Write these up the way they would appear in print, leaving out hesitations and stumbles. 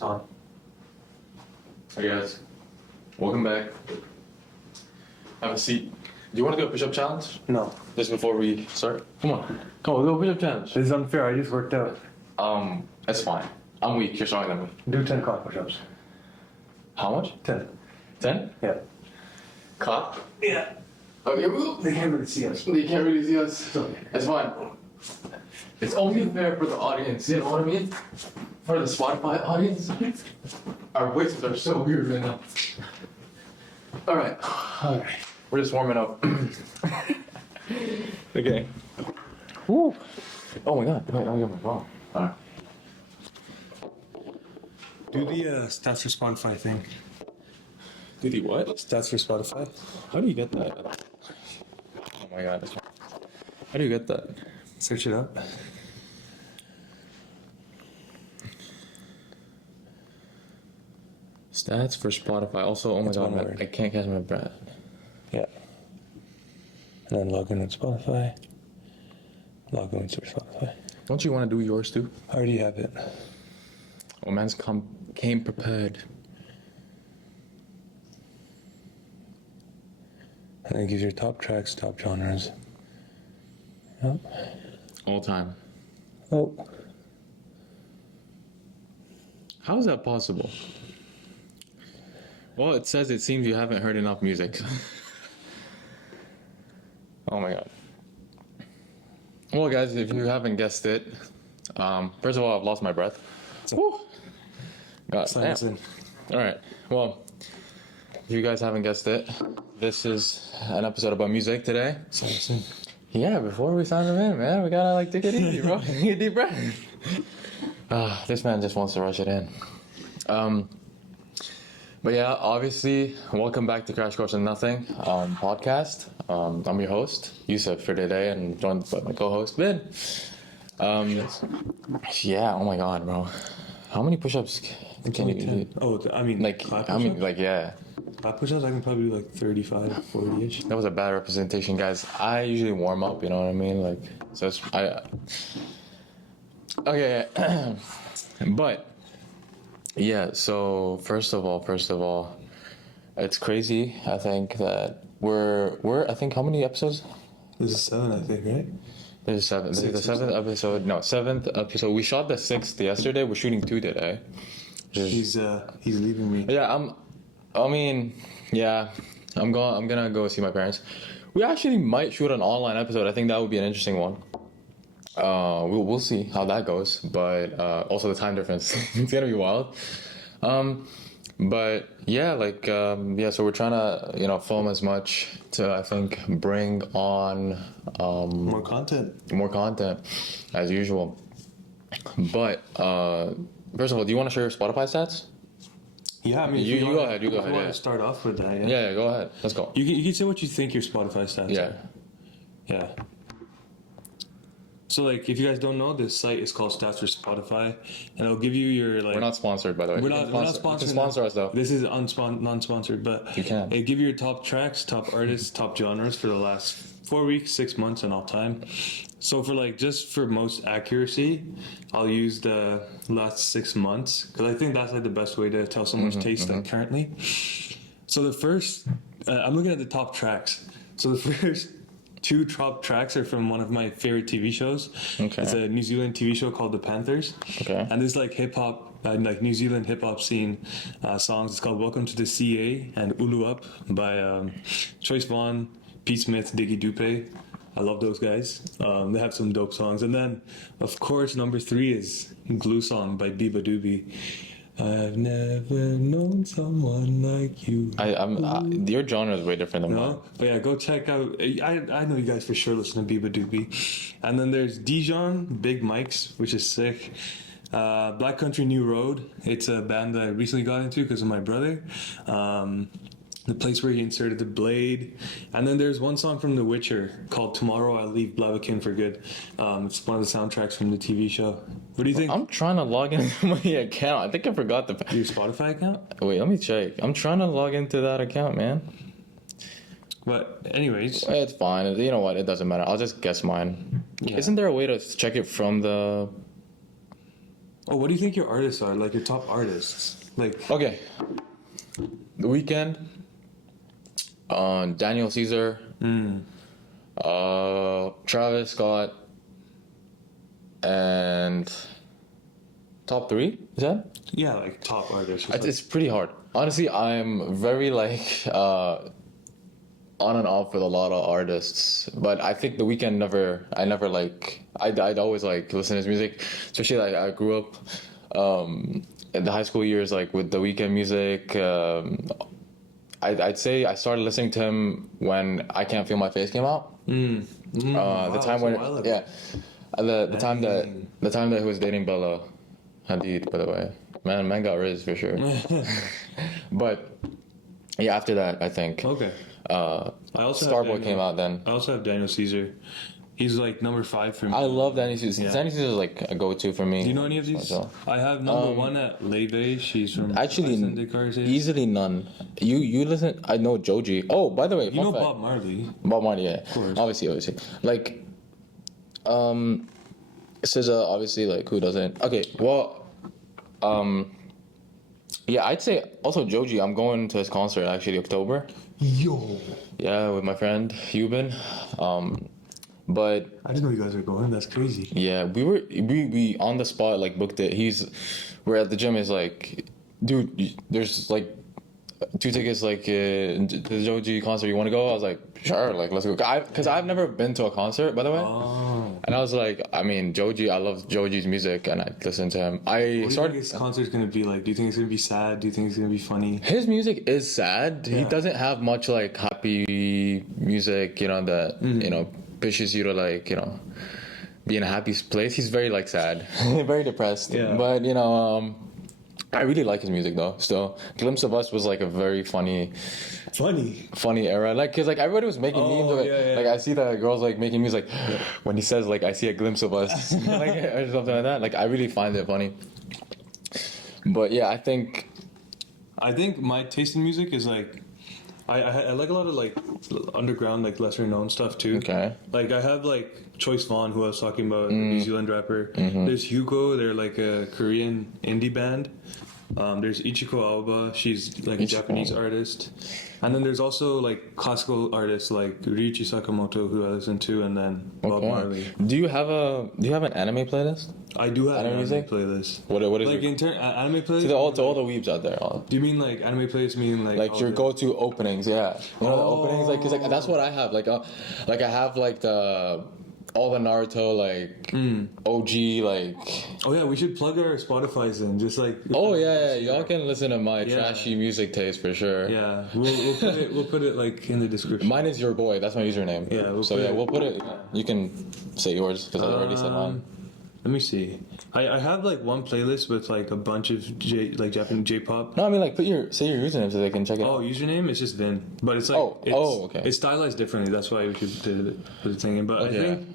It's on. Hey guys, welcome back. Have a seat. Do you want to do a push-up challenge? No. Just before we start? Come on, we'll do a push-up challenge. This is unfair. I just worked out. That's fine. I'm weak, you're stronger than me. Do 10 cock push-ups. How much? 10. 10? Yeah. Cock? Yeah. Okay, woo. They can't really see us. They can't really see us. It's okay. It's fine. It's only fair for the audience, you know what I mean? For the Spotify audience. Our voices are so weird right now. Alright. We're just warming up. Okay. Woo. Oh my god. Wait, I'll get my phone. Alright. Do the stats for Spotify thing. Do the what? Stats for Spotify. How do you get that? Oh my god. How do you get that? Search it up. Stats for Spotify. Also, oh my That's god, one word. I can't catch my breath. Yeah. And then log in with Spotify. Log in with Spotify. Don't you want to do yours too? I already have it. Oh, man's came prepared. And then it gives your top tracks, top genres. Yep. All time. Oh. How is that possible? Well, it says it seems you haven't heard enough music. Oh my god. Well, guys, if you haven't guessed it, first of all, I've lost my breath. Woo. God Silence damn. in. All right. Well, if you guys haven't guessed it, this is an episode about music today. Silence in. Yeah, before we sign them in, man, we gotta take it easy, bro. Take a deep breath. This man just wants to rush it in. But yeah, obviously, welcome back to Crash Course on Nothing podcast. I'm your host, Yusuf, for today, and joined by my co-host, Ben. Yeah, oh my god, bro. How many push-ups can you do? Oh, clap push-ups? Yeah. Clap push-ups, I can probably do like 35, 40-ish. That was a bad representation, guys. I usually warm up, you know what I mean? Like, so it's, okay, but, yeah, so first of all, it's crazy, I think, that we're I think, how many episodes? This is 7, I think, right? This is 7. This is the 7th episode. No, 7th episode. We shot the 6th yesterday. We're shooting 2 today. He's leaving me. Yeah, I'm gonna go see my parents. We actually might shoot an online episode. I think that would be an interesting one. We'll see how that goes, but also the time difference. It's gonna be wild. But yeah, so we're trying to, film as much to, I think, bring on More content as usual. But first of all, do you want to share your Spotify stats? Yeah, I mean, You go ahead. You Yeah. want to start off with that, Yeah, go ahead. Let's go. You can say what you think your Spotify stats Yeah. are. Yeah. So, if you guys don't know, this site is called Stats for Spotify, and it'll give you your, We're not sponsored, by the way. We're not sponsored. You can sponsor us, though. This is non-sponsored, but You can. It'll give you your top tracks, top artists, top genres for the last 4 weeks, 6 months, and all time. So for just for most accuracy, I'll use the last 6 months because I think that's the best way to tell someone's taste currently. So the first, I'm looking at the top tracks. So the first 2 top tracks are from one of my favorite TV shows. Okay. It's a New Zealand TV show called The Panthers. Okay. And this hip hop, New Zealand hip hop scene songs. It's called Welcome to the CA and Ulu Up by Choice Vaughn, Pete Smith, Diggy Dupe. I love those guys. They have some dope songs. And then, of course, number 3 is Glue Song by Biba Doobie. I've never known someone like you. Your genre is way different than mine. No? But yeah, go check out. I know you guys for sure listen to Biba Doobie. And then there's Dijon, Big Mike's, which is sick. Black Country New Road. It's a band that I recently got into because of my brother. The place where he inserted the blade. And then there's one song from The Witcher called Tomorrow I'll Leave Blaviken for Good. It's one of the soundtracks from the TV show. What do you think? I'm trying to log into my account. I think I forgot Your Spotify account? Wait, let me check. I'm trying to log into that account, man. But anyways. It's fine. You know what? It doesn't matter. I'll just guess mine. Yeah. Isn't there a way to check it from the... Oh, what do you think your artists are? Like your top artists? Like Okay. The Weeknd, Daniel Caesar, Travis Scott, and top three. Is that? yeah, like top artists. It's pretty hard. Honestly, I'm very like on and off with a lot of artists, but I think The Weeknd I never like. I'd always like listen to his music, especially like I grew up in the high school years like with The Weeknd music. I'd say I started listening to him when I Can't Feel My Face came out. Wow, The time when the time that he was dating Bella Hadid, by the way. Man got riz for sure. But yeah, after that, I think. Okay. I also Starboy came out then. I also have Daniel Caesar. He's like number 5 for me. I love Daniel Caesar. Yeah. Daniel Caesar is like a go-to for me. Do you know any of these? I have number 1 at Leve. She's from Actually, Iceland. easily none. You listen. I know Joji. Oh, by the way, You know fact. Bob Marley. Bob Marley, yeah. Of course. Obviously. Like, SZA, obviously, like, who doesn't? Okay, well, yeah, I'd say also Joji. I'm going to his concert actually October. Yo. Yeah, with my friend Euban. But I didn't know you guys were going. That's crazy. yeah, we on the spot like booked it. We're at the gym. He's like, dude, there's like 2 tickets like to the Joji concert. You want to go? I was like, sure, like let's go. Because I've never been to a concert, by the way. Oh. And I was like, I mean, Joji, I love Joji's music, and I listen to him. What do you think his concert's gonna be like? Do you think it's gonna be sad? Do you think it's gonna be funny? His music is sad. Yeah. He doesn't have much like happy music, you know, that you know pushes you to like, you know, be in a happy place. He's very like sad, very depressed. Yeah. But you know, I really like his music though. Still, Glimpse of Us was like a very funny era. Like, cause like everybody was making memes of it. Yeah. Like I see the girls like making music when he says like I see a glimpse of us, like or something like that. Like I really find it funny. But yeah, I think my taste in music is like I like a lot of like underground, like lesser known stuff too. Okay. Like I have like Choice Vaughn, who I was talking about, the New Zealand rapper. There's Hugo, they're like a Korean indie band. There's Ichiko Aoba, she's like a Japanese artist. And then there's also like classical artists like Ryuichi Sakamoto, who I listen to, and then Bob Marley. Do you have an anime playlist? I do have an Anime anime music? playlist. What is Like it? anime playlist? To all the weebs out there. Do you mean like anime playlist? Mean like Like your go-to openings, yeah. You know the openings, like, cause like that's what I have. Like I have like all the Naruto like OG like. Oh yeah, we should plug our Spotify's in, just like. Oh yeah, y'all can listen to my trashy music taste for sure. Yeah, we'll put it like in the description. Mine is Your Boy. That's my username. Yeah, we'll put it. You can say yours because I already said mine. Let me see. I have like one playlist with like a bunch of Japanese J-pop. No, I mean like say your username so they can check it. Oh, username is just Vin, but it's like okay. It's stylized differently. That's why we should put the thing in. But I think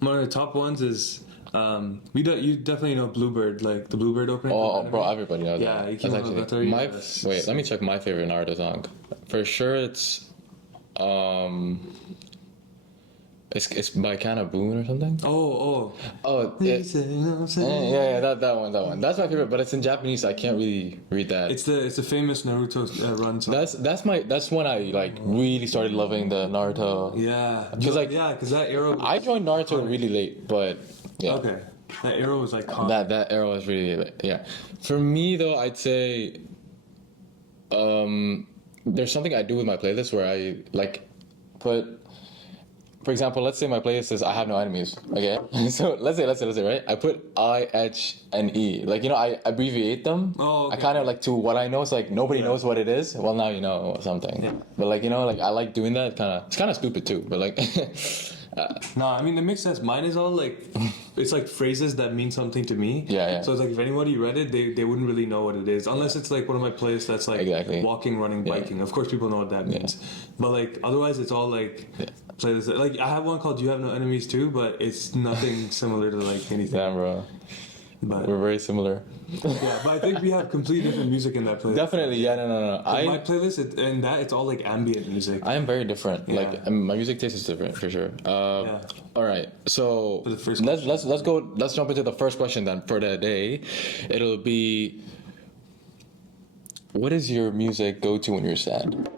one of the top ones is you definitely know Bluebird, like the Bluebird opening. Oh, bro, everybody knows yeah, that. you can know that already. Wait, let me check my favorite Naruto song. For sure, it's It's by Kana Boone or something. Oh. Yeah, that one. That's my favorite, but it's in Japanese. So I can't really read that. It's the famous Naruto run song. That's when I like really started loving the Naruto. Yeah, because that era. I joined Naruto really late, but yeah. Okay, that era was like. That era was really late. Yeah. For me though, I'd say, there's something I do with my playlist where I like put. For example, let's say my playlist is I have no enemies. Okay, so let's say right. I put I, H, and E. Like, you know, I abbreviate them. Oh, okay. I kind of like to what I know. It's like nobody knows what it is. Well, now you know something. Yeah. But like, you know, like I like doing that. It's kind of stupid too. But like, no, I mean it makes sense. Mine is all like, it's like phrases that mean something to me. Yeah. So it's like if anybody read it, they wouldn't really know what it is unless it's like one of my playlists that's like walking, running, biking. Of course, people know what that means. But like otherwise, it's all like. Playlists. Like I have one called "You Have No Enemies" too, but it's nothing similar to like anything. Damn, bro. But We're very similar. yeah, but I think we have completely different music in that playlist. Definitely, yeah, no. My playlist, it's all like ambient music. I am very different. Yeah. Like my music taste is different for sure. Yeah. All right, so For the first let's jump into the first question then for the day. It'll be, what is your music go to when you're sad?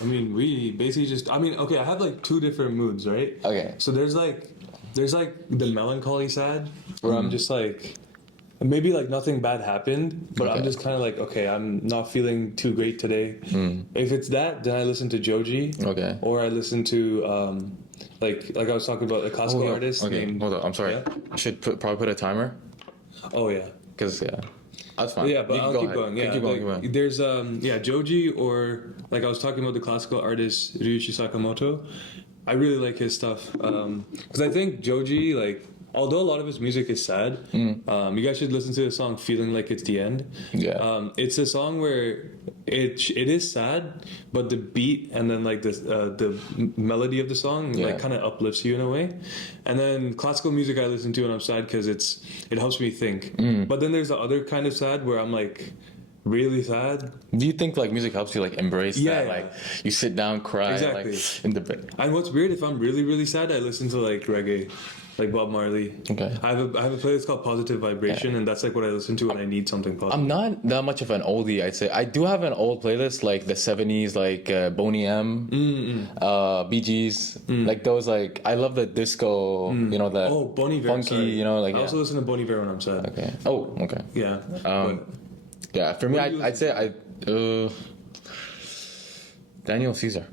I mean, we basically just. I mean, okay, I have like two different moods, right? Okay. So there's like the melancholy sad, where I'm just like, maybe like nothing bad happened, but I'm Okay. just kind of like, okay, I'm not feeling too great today. If it's that, then I listen to Joji. Okay. Or I listen to like I was talking about a classical yeah. artist Okay, named. hold on. I'm sorry. Yeah? I should probably put a timer Oh yeah. because that's fine. Yeah, but You can I'll go keep ahead. going. You Yeah, keep going. like, there's Joji, or like I was talking about the classical artist Ryuichi Sakamoto. I really like his stuff because I think Joji, like, although a lot of his music is sad, you guys should listen to the song "Feeling Like It's the End." Yeah. It's a song where it is sad, but the beat and then like the melody of the song like kind of uplifts you in a way. And then classical music I listen to when I'm sad because it helps me think. But then there's the other kind of sad where I'm like really sad. Do you think like music helps you like embrace Yeah, that? yeah. Like you sit down, cry, Exactly. like in the bed. And what's weird, if I'm really really sad, I listen to like reggae, like Bob Marley. Okay. I have a playlist called Positive Vibration, and that's like what I listen to when I need something positive. I'm not that much of an oldie, I'd say. I do have an old playlist, like the 70s, like Boney M, Bee Gees, like those, like, I love the disco, you know, that Oh, Bon Iver. funky, sorry. you know, like, I yeah. also listen to Bon Iver when I'm sad. Okay. Oh, okay. Yeah. Yeah, for me, What do you I'd say Daniel Caesar.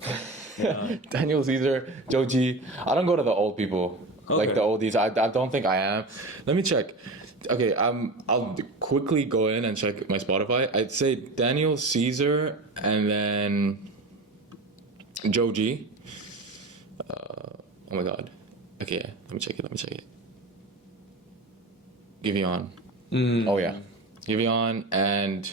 Daniel Caesar, Joji. I don't go to the old people, like the oldies. I don't think I am. Let me check. Okay, I'll quickly go in and check my Spotify. I'd say Daniel Caesar and then Joji. Oh my god. Okay, let me check it. Giveon. Oh yeah, Giveon, and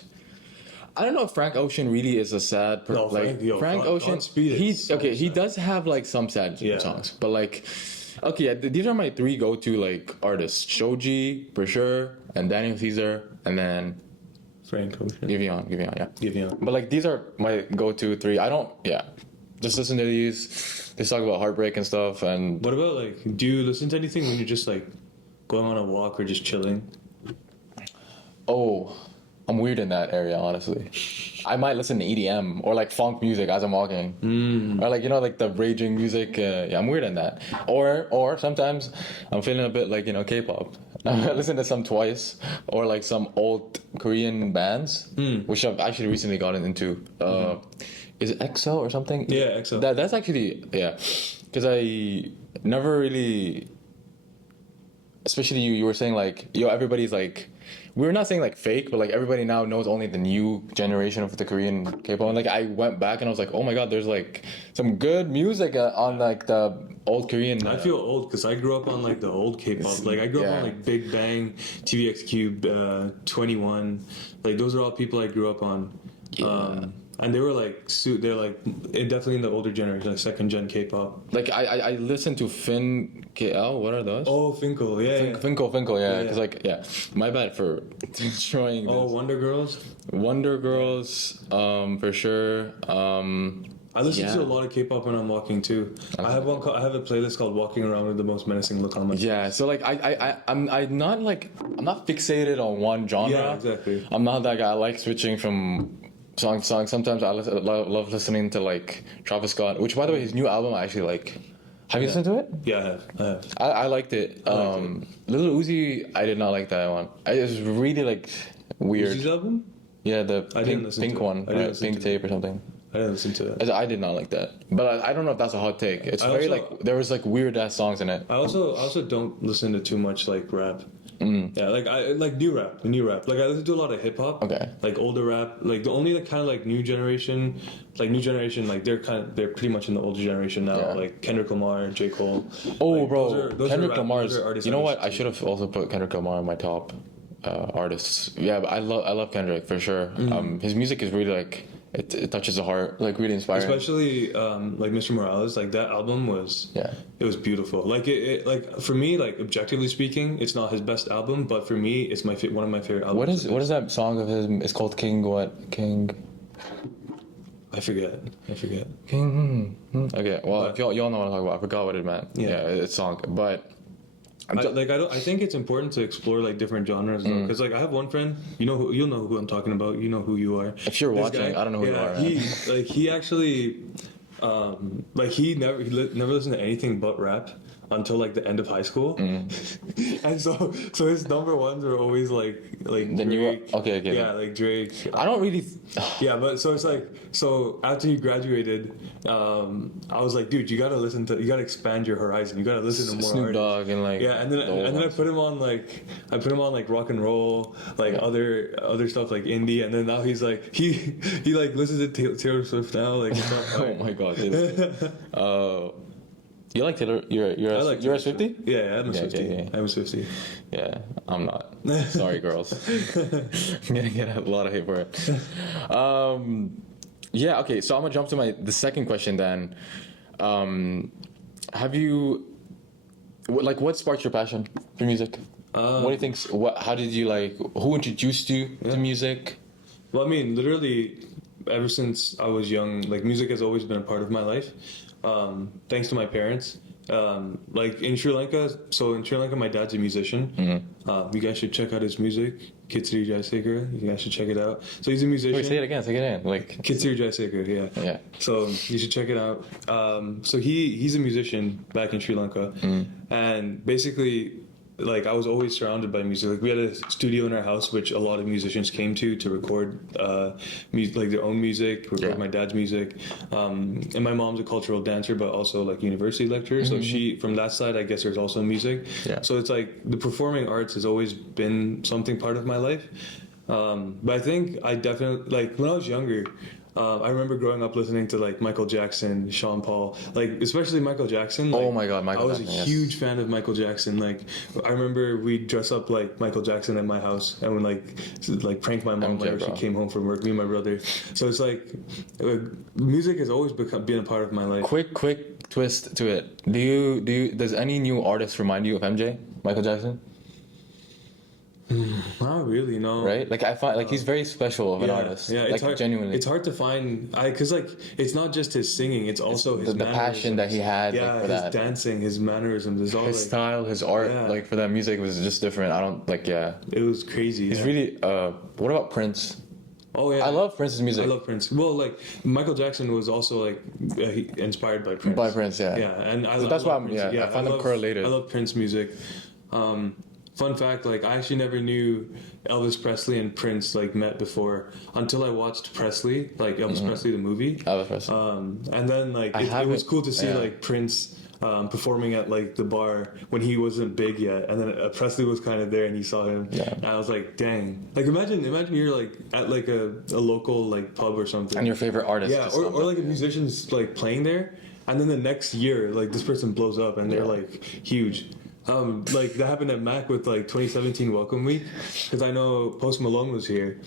I don't know if Frank Ocean really is a sad person. No, Like Frank Ocean, Godspeed is so he sad. does have like some sad songs, but like, okay, yeah, these are my three go-to like artists: Shoji for sure, and Daniel Caesar, and then Frank Ocean. Giveon, yeah. Giveon. But like these are my go-to three. I don't, just listen to these. They talk about heartbreak and stuff, and What about like, do you listen to anything when you're just like going on a walk or just chilling? oh, I'm weird in that area, honestly. I might listen to EDM or like funk music as I'm walking, or like, you know, like the raging music. Yeah, I'm weird in that. Or sometimes I'm feeling a bit like, you know, K-pop. I listen to some Twice or like some old Korean bands, which I've actually recently gotten into. Is it EXO or something? Yeah, EXO. That's actually because I never really. Especially you were saying like, yo, everybody's like, we're not saying like fake, but like everybody now knows only the new generation of the Korean K-pop. And like I went back and I was like, oh my god, there's like some good music on like the old Korean. I feel old because I grew up on like the old K-pop. Like I grew up on like Big Bang, TVX Cube, 21. Like those are all people I grew up on. And they were like, they're like definitely in the older generation, like second gen K-pop. Like I listened to Fin KL. What are those? Oh, Finkel, yeah. Finkel, yeah. Yeah. Because like, my bad for destroying this. Oh, Wonder Girls. Wonder Girls, for sure. I listen to a lot of K-pop when I'm walking too. I have a playlist called "Walking Around with the Most Menacing Look on My Face." Yeah, so like I'm not fixated on one genre. Yeah, exactly. I'm not that guy. I like switching from song to song. Sometimes I love listening to like Travis Scott, which by the way, his new album I actually like. Have you listened to it? Yeah, I have. I liked it. Little Uzi, I did not like that one. It was really like weird. Uzi's album? Yeah, the I didn't listen pink to it. one, I didn't listen pink to tape or something. I didn't listen to that. I did not like that, but I don't know if that's a hot take. It's very also- like there was like weird ass songs in it. I also don't listen to too much like rap. Yeah, like I like new rap. Like I listen to a lot of hip hop. Okay. Like older rap. Like the only like kind of like new generation, like they're pretty much in the older generation now. Yeah. Like Kendrick Lamar, J. Cole. Oh, Like, bro, those Kendrick rap- Lamar's. those are artists You know I what? I listen should have also put Kendrick Lamar in my top artists. Yeah, but I love Kendrick for sure. His music is really like it touches the heart, like really inspiring. Especially like Mr. Morales, like that album was Yeah. it was beautiful. Like it like for me, like objectively speaking, it's not his best album, but for me, it's one of my favorite albums. What is that song of his? It's called King what? King. I forget. King. Okay, well, if y'all know what I'm talking about. I forgot what it meant. Yeah. It's song, but I think it's important to explore like different genres though, because like I have one friend, you'll know who I'm talking about. You know who you are. if you're This watching, guy, I don't know who you are. Man. He actually like he never listened to anything but rap until like the end of high school, and so his number ones were always like The Drake. new okay. Yeah, like Drake. I don't really. Yeah, but so it's like after he graduated, I was like, dude, you gotta expand your horizon. You gotta listen to more Snoop artists. Dogg and like Yeah, and then I put him on like rock and roll, like other stuff like indie, and then now he's like he like listens to Taylor Swift now, like it's not oh my god. You like Taylor? You're a Swiftie? Yeah, I'm a Swiftie. yeah. I'm a Swiftie. Yeah, I'm not. Sorry, girls. I'm gonna get a lot of hate for it. Yeah. Okay. So I'm gonna jump to the second question then. Have you what sparked your passion for music? What do you think? How did you like? Who introduced you to music? Well, I mean, literally, ever since I was young, like music has always been a part of my life. Thanks to my parents. Like in Sri Lanka, my dad's a musician. You guys should check out his music, Kitsiri Jaisekara. You guys should check it out. So he's a musician. Wait, say it again. Say it again. Like Kitsiri Jaisekara, yeah. Yeah. So you should check it out. So he's a musician back in Sri Lanka, and basically, like I was always surrounded by music. Like we had a studio in our house, which a lot of musicians came to record like their own music, record my dad's music. And my mom's a cultural dancer, but also like university lecturer. So she, from that side, I guess there's also music. Yeah. So it's like the performing arts has always been something part of my life. But I think I definitely, like when I was younger, I remember growing up listening to like Michael Jackson, Sean Paul, like especially Michael Jackson. Like, oh my God, I was Jackson, a huge fan of Michael Jackson. Like I remember we'd dress up like Michael Jackson at my house and would like prank my mom whenever she came home from work. Me and my brother. So it's like music has always been a part of my life. Quick twist to it. Does any new artist remind you of MJ, Michael Jackson? Not really, no. Right? Like I find like he's very special of an artist. Yeah, like it's hard, genuinely. It's hard to find because like it's not just his singing, it's also his the passion that he had yeah, like, for his that. dancing, his mannerisms, his all His like, style, his art, like for that music was just different. I don't like it was crazy. He's really what about Prince? Oh yeah, I love Prince's music. I love Prince. Well, like Michael Jackson was also like inspired by Prince. By Prince, yeah. Yeah, and that's why I find them correlated. I love Prince music. Fun fact, like I actually never knew Elvis Presley and Prince like met before until I watched Presley, like Elvis Presley the movie. Elvis Presley. And then like it was cool to see like Prince performing at like the bar when he wasn't big yet, and then Presley was kind of there and he saw him. Yeah. And I was like, dang! Like imagine you're like at like a local like pub or something, and your favorite artist. Yeah, or like a musician's like playing there, and then the next year like this person blows up and they're like huge. Like that happened at Mac with like 2017 Welcome Week, because I know Post Malone was here.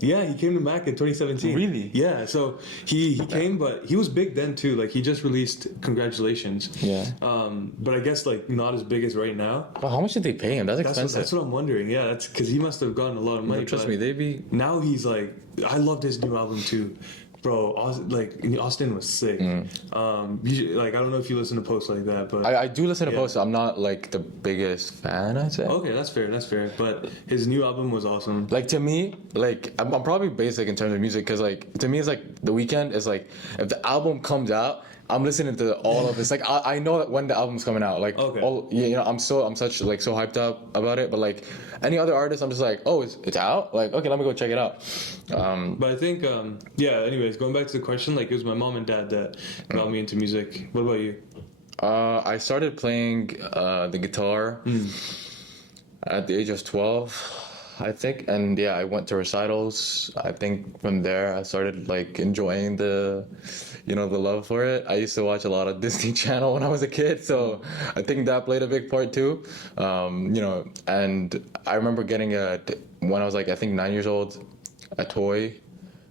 Yeah, he came to Mac in 2017. Really? Yeah, so he came, but he was big then too. Like he just released Congratulations. Yeah. But I guess like not as big as right now. Well, how much did they pay him? That's expensive. That's what I'm wondering. Yeah, that's because he must have gotten a lot of money. No, trust me, they be. Now he's like, I loved his new album too. Bro, Austin was sick. Like I don't know if you listen to Post like that, but I do listen to Post. I'm not like the biggest fan, I'd say. Okay, that's fair. But his new album was awesome. Like to me, like I'm probably basic in terms of music, because like to me it's like The Weeknd is like if the album comes out, I'm listening to all of this. Like I know that when the album's coming out. Like I'm so hyped up about it. But like any other artist, I'm just like, oh, it's out. Like okay, let me go check it out. But I think anyways, going back to the question, like it was my mom and dad that got me into music. What about you? I started playing the guitar at the age of 12. I think, and I went to recitals. I think from there I started like enjoying the love for it. I used to watch a lot of Disney Channel when I was a kid, so I think that played a big part too. And I remember getting when I was like I think 9 years old, a toy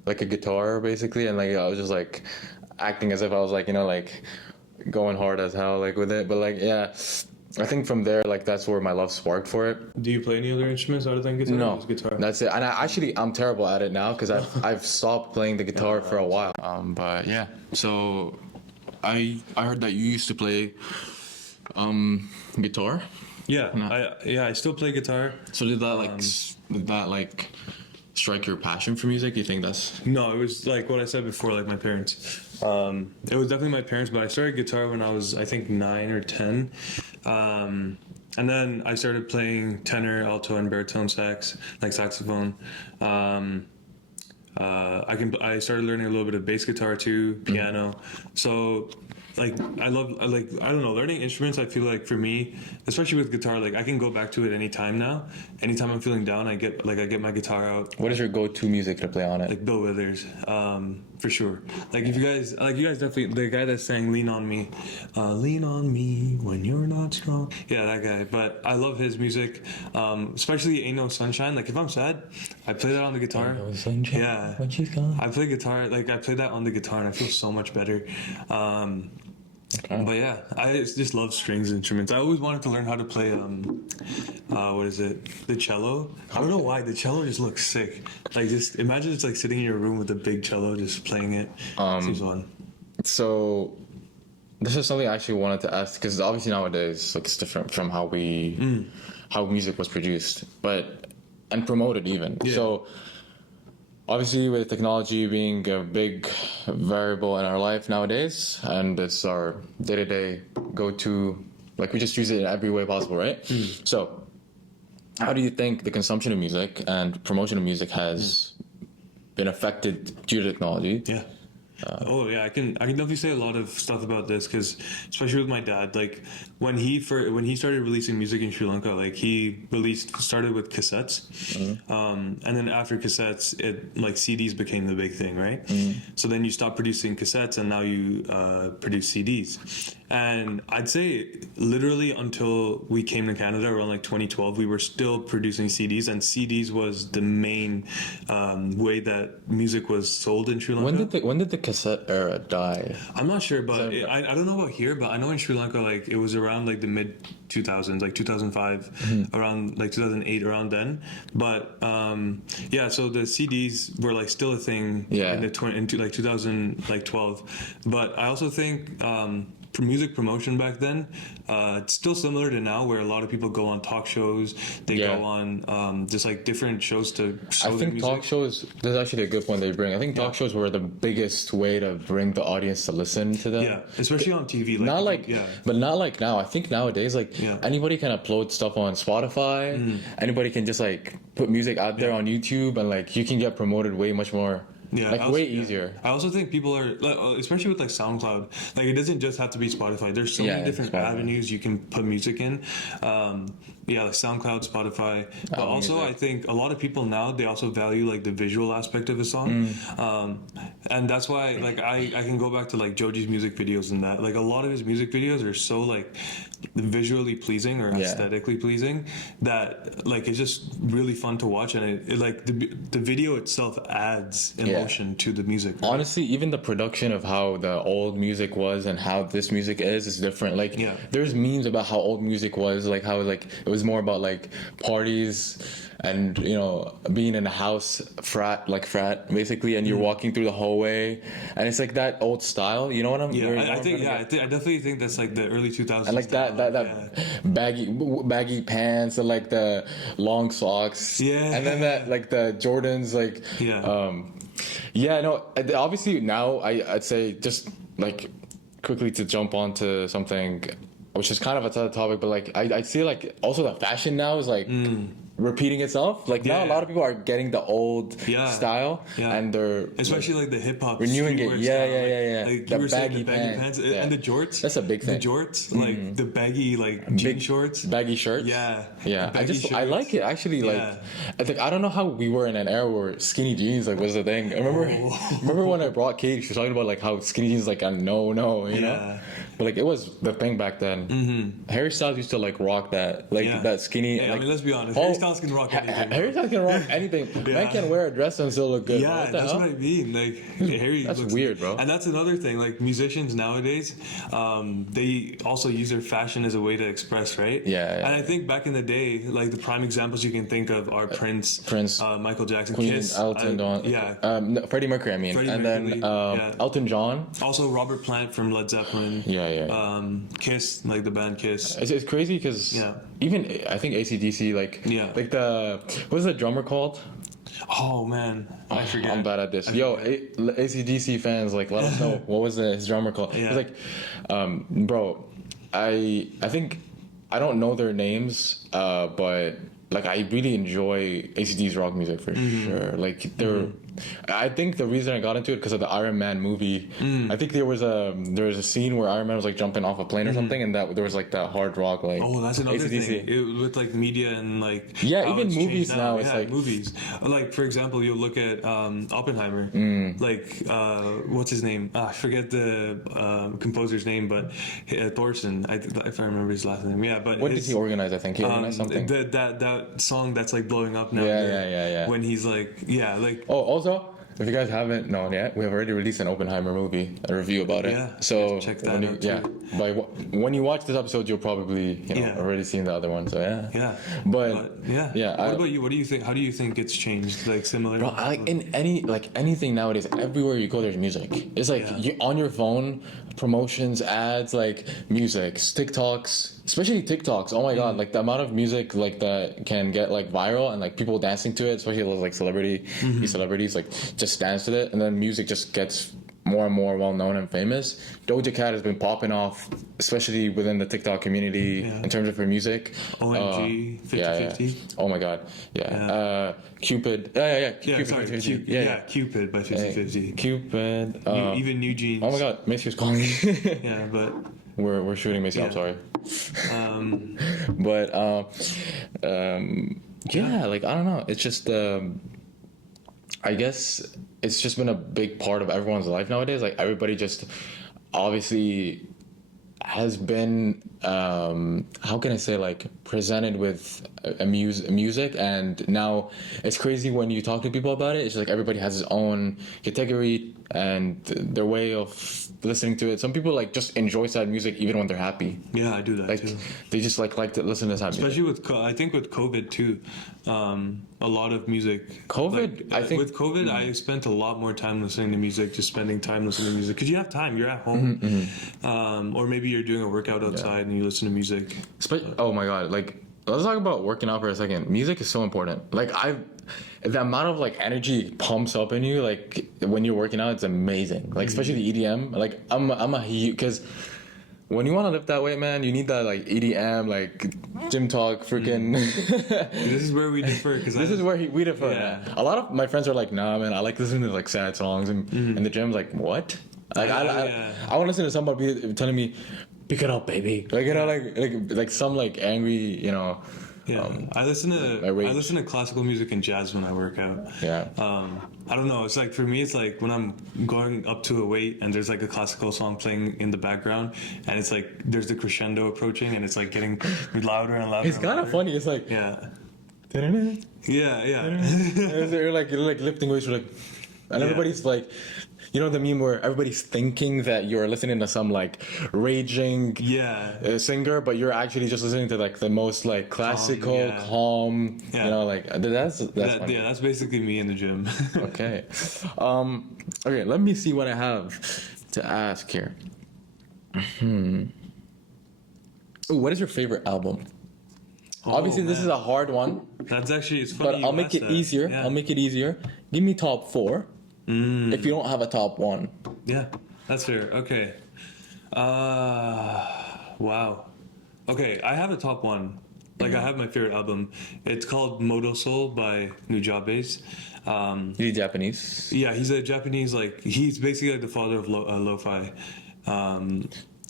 like a guitar basically, and like I was just like acting as if I was like, you know, like going hard as hell like with it. But like, yeah, I think from there, like that's where my love sparked for it. Do you play any other instruments other than guitar? No, Just guitar. that's it. And I'm terrible at it now because I've stopped playing the guitar for a while. But yeah, so I heard that you used to play guitar. Yeah, I still play guitar. So did that like strike your passion for music? Do you think that's... No, it was like what I said before, like my parents. It was definitely my parents, but I started guitar when I was, I think, 9 or 10. And then I started playing tenor, alto, and baritone sax, like saxophone. I started learning a little bit of bass guitar too, piano. So like I don't know, learning instruments. I feel like for me, especially with guitar, like I can go back to it anytime now. Anytime I'm feeling down, I get my guitar out. What is your go-to music to play on it? Like Bill Withers, for sure. Like if you guys definitely, the guy that sang "Lean on Me," lean on me when you're not strong. Yeah, that guy. But I love his music, especially "Ain't No Sunshine." Like if I'm sad, I play that on the guitar. Ain't no sunshine Yeah, when she's gone. I play guitar. Like I play that on the guitar, and I feel so much better. But yeah, I just love strings instruments. I always wanted to learn how to play what is it? The cello. I don't know why the cello just looks sick. Like just imagine it's like sitting in your room with a big cello, just playing it. Seems fun. So this is something I actually wanted to ask because obviously nowadays like it's different from how music was produced, and promoted even. Yeah. So obviously with technology being a big variable in our life nowadays, and it's our day-to-day go-to, like we just use it in every way possible, right? So how do you think the consumption of music and promotion of music has been affected due to technology? Yeah. I can definitely say a lot of stuff about this because especially with my dad, like when he started releasing music in Sri Lanka, like he started with cassettes, and then after cassettes, it like CDs became the big thing, right? So then you stopped producing cassettes and now you produce CDs. And I'd say literally until we came to Canada around like 2012, we were still producing CDs, and CDs was the main way that music was sold in Sri Lanka. When did the cassette era die? I'm not sure, but I don't know about here, but I know in Sri Lanka, like it was around like the mid 2000s, like 2005, around like 2008, around then. But yeah, so the CDs were like still a thing into like 2012. But I also think music promotion back then, it's still similar to now, where a lot of people go on talk shows. They go on just like different shows to show I think music. talk shows, that's actually a good point that you bring. I think talk shows were the biggest way to bring the audience to listen to them. Yeah, especially on TV. But not like now. I think nowadays, like anybody can upload stuff on Spotify. Anybody can just like put music out there on YouTube, and like you can get promoted way much more. Yeah, like way easier. I also think people are, like, especially with like SoundCloud, like it doesn't just have to be Spotify. There's so many different avenues you can put music in. Like SoundCloud, Spotify. But also I think a lot of people now, they also value like the visual aspect of a song. And that's why like I can go back to like Joji's music videos and that. Like a lot of his music videos are so like visually pleasing or aesthetically pleasing that like it's just really fun to watch, and it like the video itself adds emotion to the music, right? Honestly, even the production of how the old music was and how this music is different. Like there's memes about how old music was, like how like it was more about like parties and, you know, being in a house, frat basically, and you're walking through the hallway, and it's like that old style, you know what I'm I definitely think that's like the early 2000s, and like that baggy pants and like the long socks, and then that like the Jordans, like obviously now I'd say, just like quickly to jump onto something which is kind of a topic, but like I see like also the fashion now is like repeating itself. Like now a lot of people are getting the old style, and they're especially like the hip hop renewing it. Like the baggy pants. And the jorts. That's a big thing. The jorts, like the baggy like jean shorts, baggy shirts. I like it actually. Like I think, I don't know how we were in an era where skinny jeans like was the thing. I remember when I brought Kate, she was talking about like how skinny jeans like a no, you know. but like it was the thing back then. Harry Styles used to like rock that, like that skinny. Hey, like, I mean, let's be honest. Harry Styles can rock anything. Harry Styles can rock anything. Man can wear a dress and still look good. Yeah, what the that's hell? what I mean. Like Harry, That's looks weird, bro. And that's another thing. Like musicians nowadays, they also use their fashion as a way to express, right? Yeah. And I think back in the day, like the prime examples you can think of are Prince, Michael Jackson, Queen, Kiss, Elton John. No, Freddie Mercury, I mean. Freddie and Mercury, then Elton John. Also Robert Plant from Led Zeppelin. Yeah. Kiss, like the band Kiss. It's crazy because even I think AC/DC, like what's the drummer called? Oh man, I forget. I'm bad at this. AC/DC fans, like let us know what was his drummer called. Yeah. It's like, bro, I think I don't know their names, but like I really enjoy AC/DC's rock music for sure. Like they're. I think the reason I got into it because of the Iron Man movie. I think there was a scene where Iron Man was like jumping off a plane or something, and that there was like that hard rock like. Oh, that's another AC/DC. thing. With like media and like even movies now. It's like movies. Like for example, you look at Oppenheimer. Like what's his name? I forget the composer's name, but Thorson. If I remember his last name. Yeah, but what did he organize? I think he organized something. That song that's like blowing up now. Yeah. When he's like Also, if you guys haven't known yet, we have already released an Oppenheimer movie, a review about it. Yeah, so check that out too. When you watch this episode, you'll probably already seen the other one. So But what about you? What do you think? How do you think it's changed? Like similar? Bro, I like in anything nowadays, everywhere you go, there's music. It's like you on your phone, promotions, ads, like music, TikToks. Especially TikToks, oh my god, like the amount of music like that can get like viral and like people dancing to it, especially those like these celebrities like just dance to it, and then music just gets more and more well known and famous. Doja Cat has been popping off, especially within the TikTok community in terms of her music. OMG, 50/50. Oh my god, Cupid. Cupid by 50/50. Cupid. Even New Jeans. Oh my god, Macy's calling me. But we're shooting Macy. I'm sorry. But like I don't know. It's just I guess it's just been a big part of everyone's life nowadays. Like everybody just obviously has been how can I say, like presented with music, and now it's crazy when you talk to people about it. It's just like everybody has his own category and their way of listening to it. Some people like just enjoy sad music even when they're happy. Yeah, I do that like, too. They just like to listen to sad music. Especially with I think with COVID too, a lot of music. COVID, I think with COVID, I spent a lot more time listening to music. Just spending time listening to music because you have time. You're at home, or maybe you're doing a workout outside and you listen to music. Oh my god! Like let's talk about working out for a second. Music is so important. Like the amount of like energy it pumps up in you, like when you're working out, it's amazing. Like especially the EDM. Like I'm a huge, because when you want to lift that weight, man, you need that like EDM, like gym talk, freaking. This is where we differ. This is where we differ. Yeah. A lot of my friends are like, nah, man, I like listening to like sad songs, and in the gym's like, what? Like I want to listen to somebody telling me, pick it up, baby. Like like some like angry, Yeah, I listen to classical music and jazz when I work out. Yeah. I don't know. It's like for me, it's like when I'm going up to a weight and there's like a classical song playing in the background, and it's like there's the crescendo approaching, and it's like getting louder and louder. It's kind of funny. It's like yeah. You're like lifting weights, and everybody's like. You know the meme where everybody's thinking that you're listening to some like raging singer, but you're actually just listening to like the most like classical, calm. Yeah. You know, like that's funny. Yeah, that's basically me in the gym. Okay, okay. Let me see what I have to ask here. Ooh, what is your favorite album? Obviously, this is a hard one. That's actually it's funny. But I'll make it easier. Yeah. I'll make it easier. Give me top 4. If you don't have a top 1. Yeah, that's fair. Okay. Wow. Okay, I have a top 1. Like, I have my favorite album. It's called Modo Soul by Nujabes. He's Japanese? Yeah, he's a Japanese, like, he's basically like the father of lo-fi.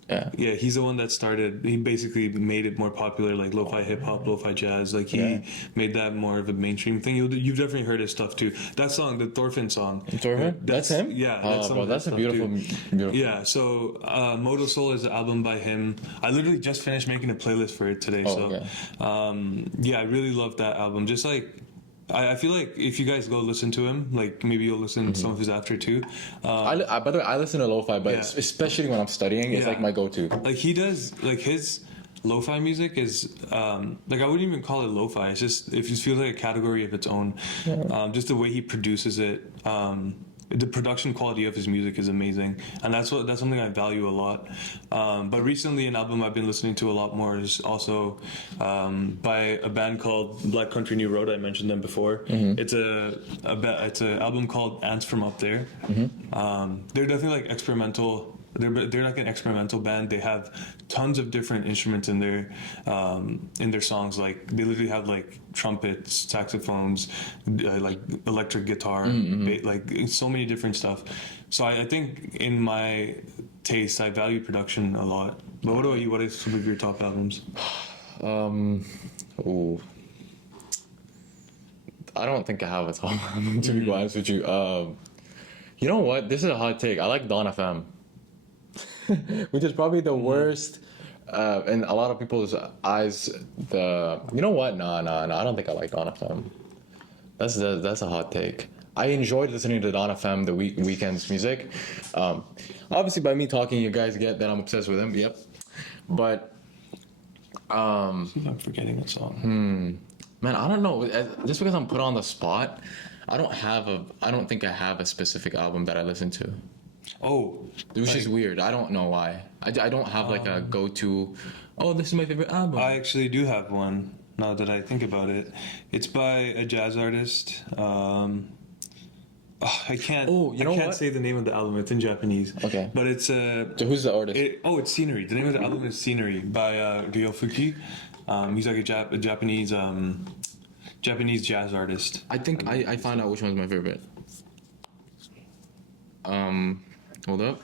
Yeah, he's the one that started. He basically made it more popular, like lo-fi hip hop, lo-fi jazz. Like he made that more of a mainstream thing. You've definitely heard his stuff too. That song, the Thorfinn song. Thorfinn? That's him? Yeah, Oh, bro, that's a beautiful, beautiful. Yeah, so Moto Soul is an album by him. I literally just finished making a playlist for it today. Yeah, I really love that album. Just like I feel like if you guys go listen to him, like maybe you'll listen to some of his after too. By the way, I listen to lo-fi, but especially when I'm studying, it's like my go-to. Like he does, like his lo-fi music is like I wouldn't even call it lo-fi. It just feels like a category of its own. Just the way he produces it. The production quality of his music is amazing, and that's something I value a lot. But recently, an album I've been listening to a lot more is also by a band called Black Country New Road. I mentioned them before. It's it's an album called Ants from Up There. They're definitely like experimental. They're like an experimental band. They have tons of different instruments in their songs. Like they literally have like trumpets, saxophones, like electric guitar, like so many different stuff. So I think in my taste, I value production a lot. But what about you? What are some of your top albums? I don't think I have a top album, to be honest with you. You know what? This is a hot take. I like Dawn FM. Which is probably the worst in a lot of people's eyes. You know what? No. I don't think I like Dawn FM. That's a hot take. I enjoyed listening to Dawn FM, the weekend's music. Obviously, by me talking, you guys get that I'm obsessed with him. Yep. But I'm forgetting a song. Man, I don't know. Just because I'm put on the spot, I don't think I have a specific album that I listen to. Oh, which is weird. I don't know why. I don't have like a go-to. Oh, this is my favorite album. I actually do have one. Now that I think about it, it's by a jazz artist. I can't. Oh, I can't say the name of the album. It's in Japanese. Okay. But it's So who's the artist? It's Scenery. The name of the album is Scenery by Ryofuki. He's like a Japanese jazz artist. I think I found out which one's my favorite. Hold up.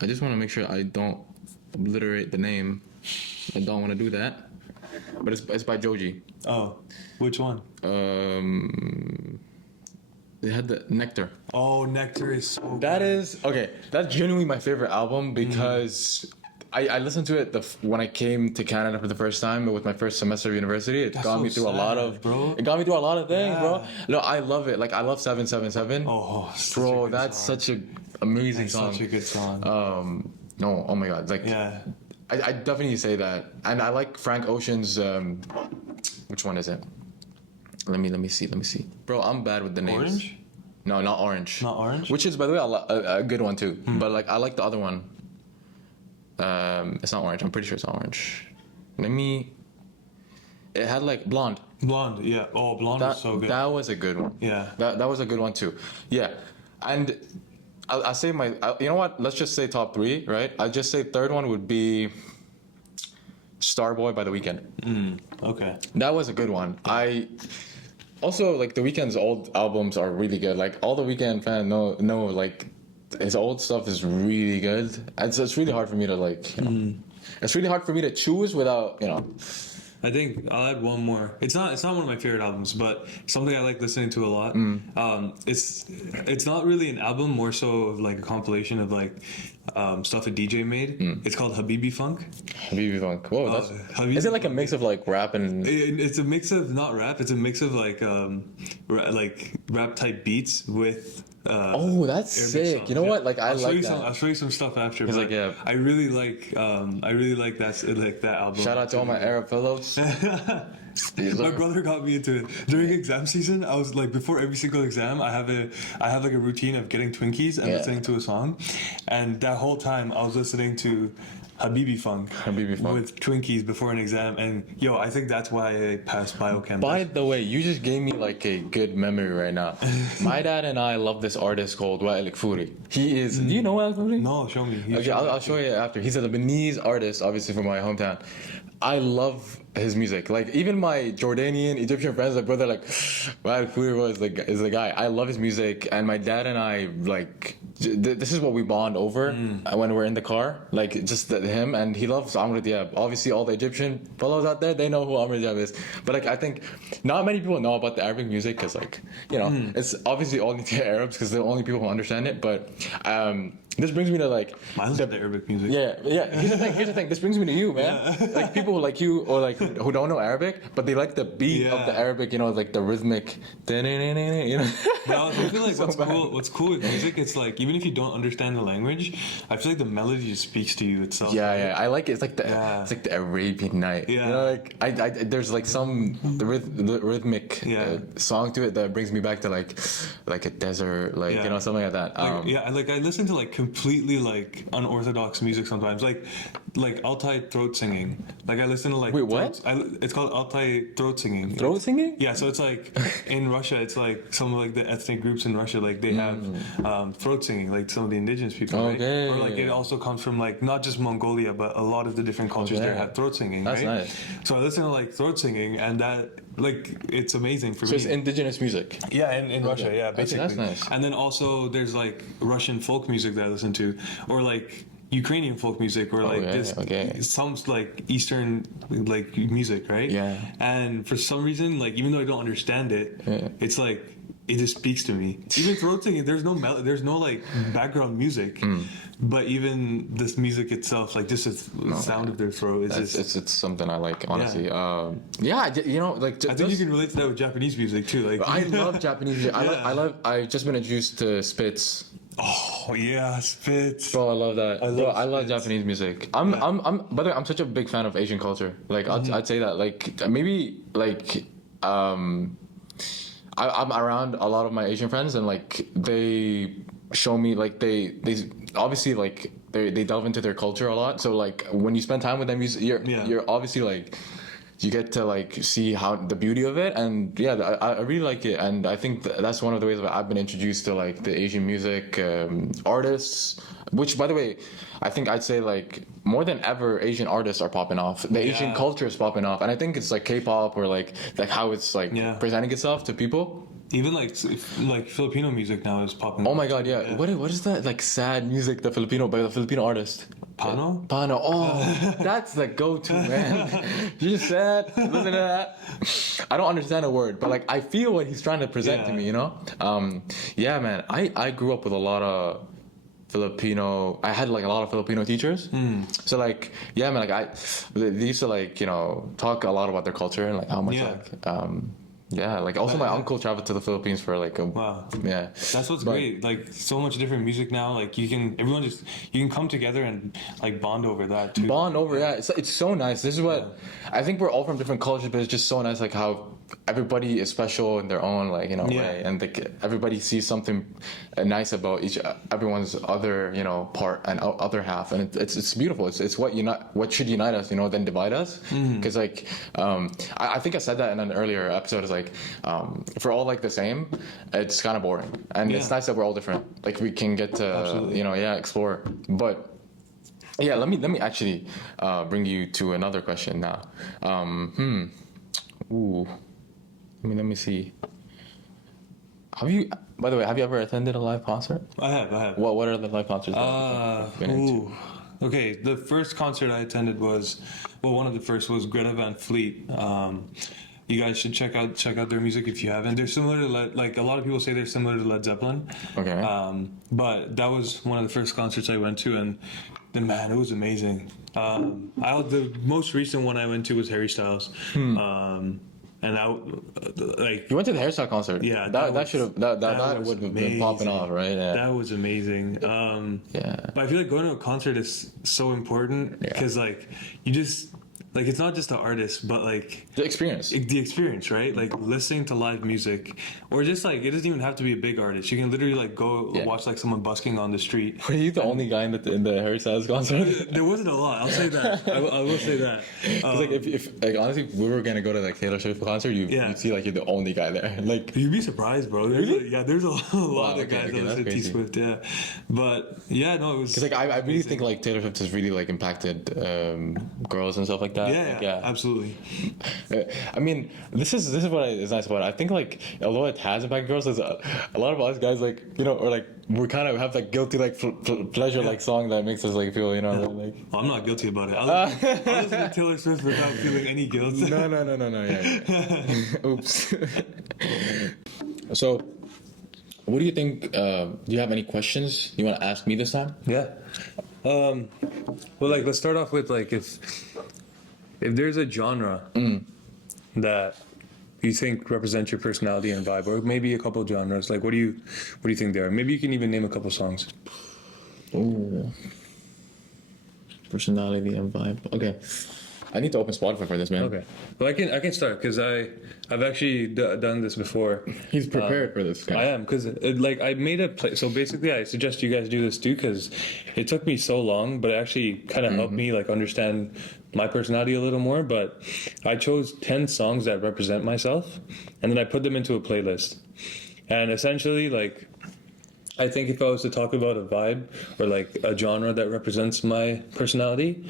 I just want to make sure I don't obliterate the name. I don't want to do that. But it's by Joji. Oh, which one? They had the Nectar. Oh, Nectar is so That is okay. That's genuinely my favorite album because I listened to it when I came to Canada for the first time with my first semester of university. It got me through a lot of things, bro. No, I love it. Like I love 777. Oh, bro, that's such an amazing song. Such a good song. No, oh my god, like I definitely say that, and I like Frank Ocean's. Which one is it? Let me see. Bro, I'm bad with the names. Orange? No, not Orange. Not Orange. Which is, by the way, a good one too. But like, I like the other one. It's not Orange. I'm pretty sure it's not Orange. It had like Blonde. Blonde, yeah. Oh, Blonde was so good. That was a good one. Yeah. That was a good one too. Yeah, and I'll say you know what? Let's just say top three, right? I'll just say third one would be Starboy by The Weeknd. Okay. That was a good one. I also like The Weeknd's old albums are really good. Like all The Weeknd fan know like his old stuff is really good. It's really hard for me to like. It's really hard for me to choose without I think I'll add one more. It's not one of my favorite albums, but something I like listening to a lot. It's not really an album, more so of like a compilation of like stuff a DJ made. It's called Habibi Funk. Habibi Funk. Whoa, is it like a mix of like rap and? It's a mix of not rap. It's a mix of like rap type beats with. That's sick. Songs. You know what? Like I'll show you some stuff after. He's like, yeah. I really like that album. Shout out to all my Arab fellows. My brother got me into it during exam season. I was like, before every single exam, I have like a routine of getting Twinkies and listening to a song, and that whole time I was listening to Habibi Funk with Twinkies before an exam, and I think that's why I passed biochem. By the way, you just gave me like a good memory right now. My dad and I love this artist called Wael Kfouri. He is. Do you know Wael Kfouri? No, show me. Okay, I'll show you after. He's a Lebanese artist, obviously from my hometown. I love his music. Like even my Jordanian, Egyptian friends, like brother, like, wow, Fuiro is the guy. I love his music, and my dad and I like. This is what we bond over when we're in the car. Like just him, and he loves Amr Diab. Obviously, all the Egyptian fellows out there, they know who Amr Diab is. But like I think not many people know about the Arabic music because like it's obviously only to Arabs because they're the only people who understand it. But this brings me to like I listen to Arabic music. yeah. Here's the thing. This brings me to you, man. Yeah. Like people like you or like who don't know Arabic, but they like the beat of the Arabic. Like the rhythmic. But I feel like what's cool with music, it's like even if you don't understand the language, I feel like the melody just speaks to you itself. Yeah. I like it. It's like the Arabian Night. Yeah. Like I there's like the rhythmic song to it that brings me back to like a desert, like something like that. Like I listen to like completely like unorthodox music sometimes, like Altai throat singing. Like I listen to like wait, what? It's called Altai throat singing. Throat singing? Yeah, so it's like in Russia, it's like some of like the ethnic groups in Russia, like they have throat singing, like some of the indigenous people, okay. right? Or like it also comes from like not just Mongolia, but a lot of the different cultures there have throat singing. That's right? nice. So I listen to like throat singing, and that like it's amazing for me. So it's indigenous music. Yeah, in Russia, yeah, basically. That's nice. And then also there's like Russian folk music that I listen to, or like Ukrainian folk music, or like some like Eastern like music, right? Yeah. And for some reason, like even though I don't understand it, it's like it just speaks to me. Even throat singing, there's no there's no like background music, but even this music itself, like just the sound of their throat, is just it's something I like, honestly. Yeah. Like I think you can relate to that with Japanese music too. Like I love Japanese music. I've just been introduced to Spitz. Oh yeah, Spitz. Bro, I love that. I love Spitz. Japanese music. I'm by the way, I'm such a big fan of Asian culture. Like I'd say that like maybe like I'm around a lot of my Asian friends, and like they show me like they obviously like they delve into their culture a lot. So like when you spend time with them, you're obviously like you get to like see how the beauty of it, and I really like it, and I think that's one of the ways that I've been introduced to like the Asian music artists, which by the way I think I'd say like more than ever Asian artists are popping off, the Asian culture is popping off, and I think it's like K-pop or like how it's like presenting itself to people. Even like Filipino music now is popping. Oh my god, yeah. What is that like sad music by the Filipino artist? Pano? Pano. Oh, that's the go-to, man. You just said, listen to that. I don't understand a word, but like I feel what he's trying to present to me, Yeah, man. I grew up with a lot of Filipino. I had like a lot of Filipino teachers. So like, yeah, man. Like they used to like talk a lot about their culture and like how much like also my uncle traveled to the Philippines for like wow. Yeah. That's what's great. Like so much different music now. Like you can come together and like bond over that too. It's so nice. This is what I think we're all from different cultures, but it's just so nice like how everybody is special in their own like way, and like everybody sees something nice about everyone's other part and other half, and it's beautiful. It's what should unite us then divide us, because like I think I said that in an earlier episode. Is like if we're all like the same, it's kind of boring, and it's nice that we're all different. Like we can get to explore. But yeah, let me actually bring you to another question now. Ooh. Let me see. By the way, have you ever attended a live concert? I have. What are the live concerts that you've been into? Okay, the first concert I attended one of the first was Greta Van Fleet. You guys should check out their music if you haven't. They're similar to like a lot of people say they're similar to Led Zeppelin. Okay. But that was one of the first concerts I went to, and man, it was amazing. The most recent one I went to was Harry Styles. And you went to the hairstyle concert. Yeah, that would have been popping off, right? Yeah. That was amazing. But I feel like going to a concert is so important because like you just like it's not just the artist, but like the experience, right? Like listening to live music, or just like it doesn't even have to be a big artist. You can literally like go watch like someone busking on the street. Were you the only guy in the Harry Styles concert? There wasn't a lot. I'll say that. I will say that. Because like if like honestly, if we were gonna go to like Taylor Swift concert, you'd see like you're the only guy there. Like you'd be surprised, bro. There's a lot of guys that listen to T Swift. Yeah, but yeah, no, it was because like I really think like Taylor Swift has really like impacted girls and stuff like that. that. Yeah, Like, yeah, absolutely. I mean, this is what is nice about it. I think like although it has impacted girls, there's a lot of us guys like or like we kind of have like guilty like pleasure like song that makes us like feel like. I'm not guilty about it. I'll listen to Taylor Swift without feeling any guilt. No. Yeah. Oops. So, what do you think? Do you have any questions you want to ask me this time? Yeah. Well, like let's start off with like if there's a genre that you think represents your personality and vibe, or maybe a couple genres, like what do you think they are? Maybe you can even name a couple songs. Oh, personality and vibe. Okay, I need to open Spotify for this, man. Okay. Well, I can start because I've actually done this before. He's prepared for this. I am because like I made a play. So basically, I suggest you guys do this too because it took me so long, but it actually kind of helped me like understand my personality a little more. But I chose 10 songs that represent myself, and then I put them into a playlist. And essentially, like I think if I was to talk about a vibe or like a genre that represents my personality,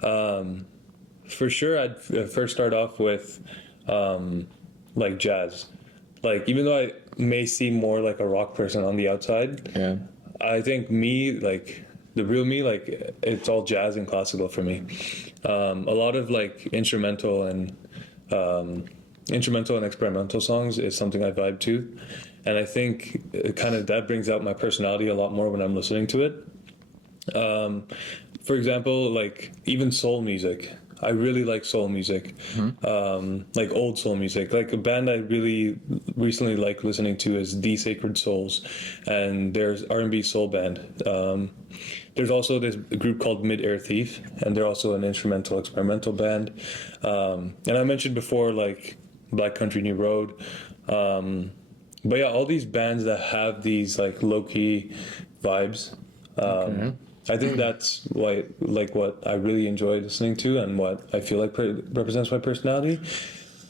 for sure I'd first start off with like jazz. Like even though I may seem more like a rock person on the outside, Yeah. I think me, like the real me, like it's all jazz and classical for me. A lot of like instrumental and experimental songs is something I vibe to, and I think kind of that brings out my personality a lot more when I'm listening to it. For example, like even soul music. I really like soul music, like old soul music. Like a band I really recently like listening to is The Sacred Souls, and there's R&B soul band. There's also this group called Mid-Air Thief, and they're also an instrumental experimental band. And I mentioned before like Black Country New Road. But yeah, all these bands that have these like low-key vibes. I think that's why, like, what I really enjoy listening to and what I feel like represents my personality.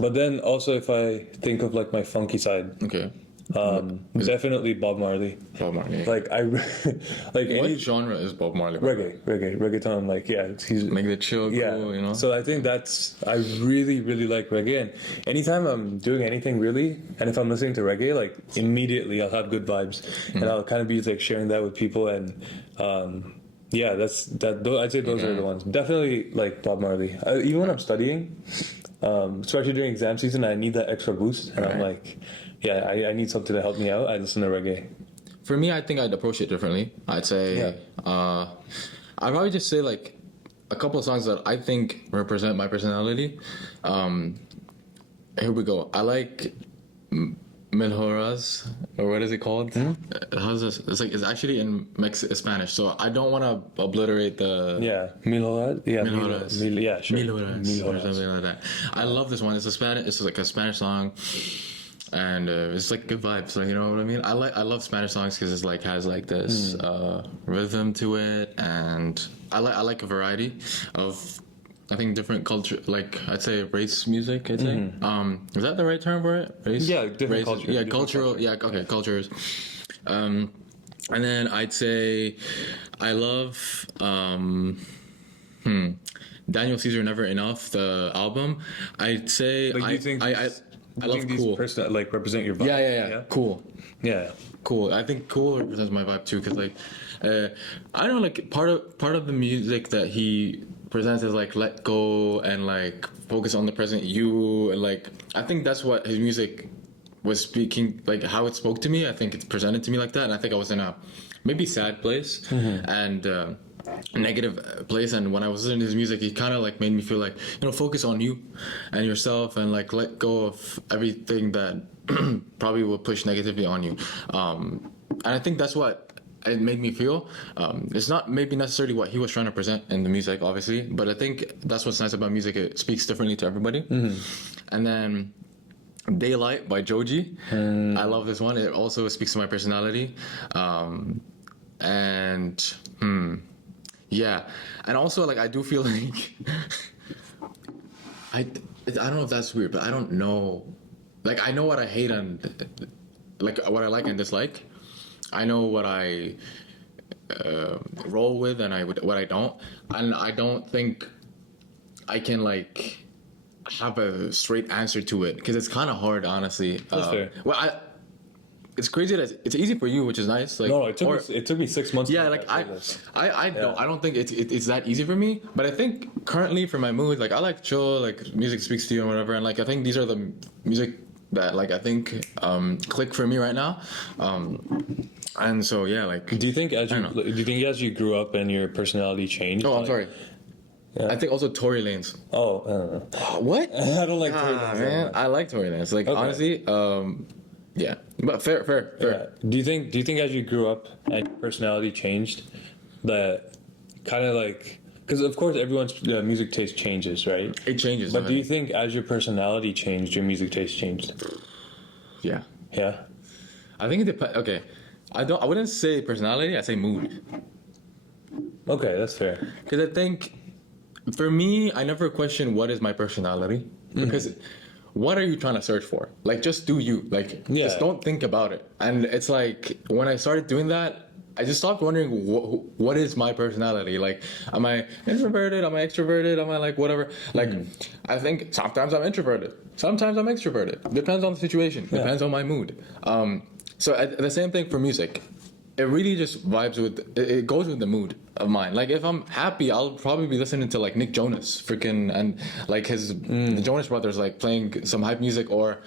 But then also, if I think of like my funky side, Okay. definitely Bob Marley. Bob Marley. Like like What any genre is Bob Marley? reggaeton. Like he's Like the chill, cool, So I think I really like reggae, and anytime I'm doing anything really, and if I'm listening to reggae, like immediately I'll have good vibes, and I'll kind of be like sharing that with people, and yeah, I'd say those are the ones. Definitely like Bob Marley. Even when I'm studying, especially during exam season, I need that extra boost, and I'm like, yeah, I need something to help me out. I listen to reggae. For me, I think I'd approach it differently. I'd say, I'd probably just say like a couple of songs that I think represent my personality. Here we go. I like Mil or what is it called? How's this? It's actually in Spanish, so I don't want to obliterate the Mil Horas. Yeah, Mil Horas. Yeah, sure. Mil Horas or something like that. I love this one. It's like a Spanish song, and it's like good vibes. So you know what I mean. I love Spanish songs because it's like has like this rhythm to it, and I like a variety of. I think different culture, like I'd say race music. I'd say, is that the right term for it? Race? Yeah, different cultures. Yeah, cultural. Yeah, okay, cultures. And then I'd say I love Daniel Caesar Never Enough, the album. I'd say Like, do you think I love Cool. Like represent your vibe? Yeah. Cool. Yeah. Cool. I think Cool represents my vibe too, because like I don't know, like part of the music that he presents is like let go and like focus on the present you, and like I think that's what his music was speaking, like how it spoke to me. I think it's presented to me like that, and I think I was in a maybe sad place and negative place, and when I was listening to his music, he kind of like made me feel like, you know, focus on you and yourself, and like let go of everything that probably will push negativity on you, and I think that's what it made me feel. It's not maybe necessarily what he was trying to present in the music, obviously, but I think that's what's nice about music. It speaks differently to everybody. And then Daylight by Joji. I love this one. It also speaks to my personality. And yeah. And also like I do feel like I don't know if that's weird, but I don't know. Like I know what I hate and like what I like and dislike. I know what I roll with and what I don't, and I don't think I can like have a straight answer to it because it's kind of hard, honestly. That's fair. Well, it's crazy that it's easy for you, which is nice. Like, No, it took me 6 months. Yeah, to like get that playlist. I don't think it's that easy for me. But I think currently for my mood, like I like chill, like music speaks to you and whatever. And like I think these are the music that like I think click for me right now. And so yeah, like. Do you think as you grew up and your personality changed? Oh, I'm like, sorry. Yeah. I think also Tory Lanez. Oh, What? I don't like Tory Lanez. Man, I like Tory Lanez. Like Okay. honestly, yeah. But fair. Yeah. Do you think as you grew up and your personality changed, that kind of like, because of course everyone's music taste changes, right? It changes. But do you think as your personality changed, your music taste changed? Yeah. Yeah. I think it depends. Okay. I wouldn't say personality. I say mood. Okay, that's fair. Because I think, for me, I never question what is my personality. Because what are you trying to search for? Like, just do you. Like, Yeah. just don't think about it. And it's like, when I started doing that, I just stopped wondering what is my personality. Like, am I introverted? Am I extroverted? Am I like whatever? Like, I think sometimes I'm introverted. Sometimes I'm extroverted. Depends on the situation. Yeah. Depends on my mood. So the same thing for music. It really just vibes with. It goes with the mood of mine. Like if I'm happy, I'll probably be listening to like Nick Jonas, freaking, and like the Jonas Brothers, like playing some hype music, or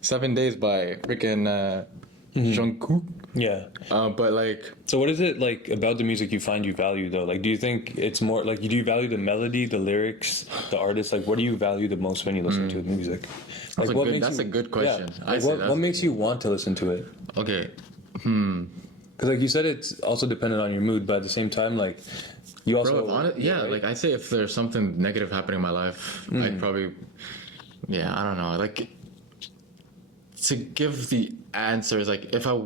7 Days by freaking Jungkook. Yeah. But like, So what is it like about the music you find you value though? Like, do you think it's more like, do you value the melody, the lyrics, the artist? Like, what do you value the most when you listen to music? Like, that's a good question. Yeah. Like, what makes you want to listen to it? okay, Because like you said, it's also dependent on your mood, but at the same time, like you also like I say, if there's something negative happening in my life, I'd probably, I don't know, like to give the answers, like if I.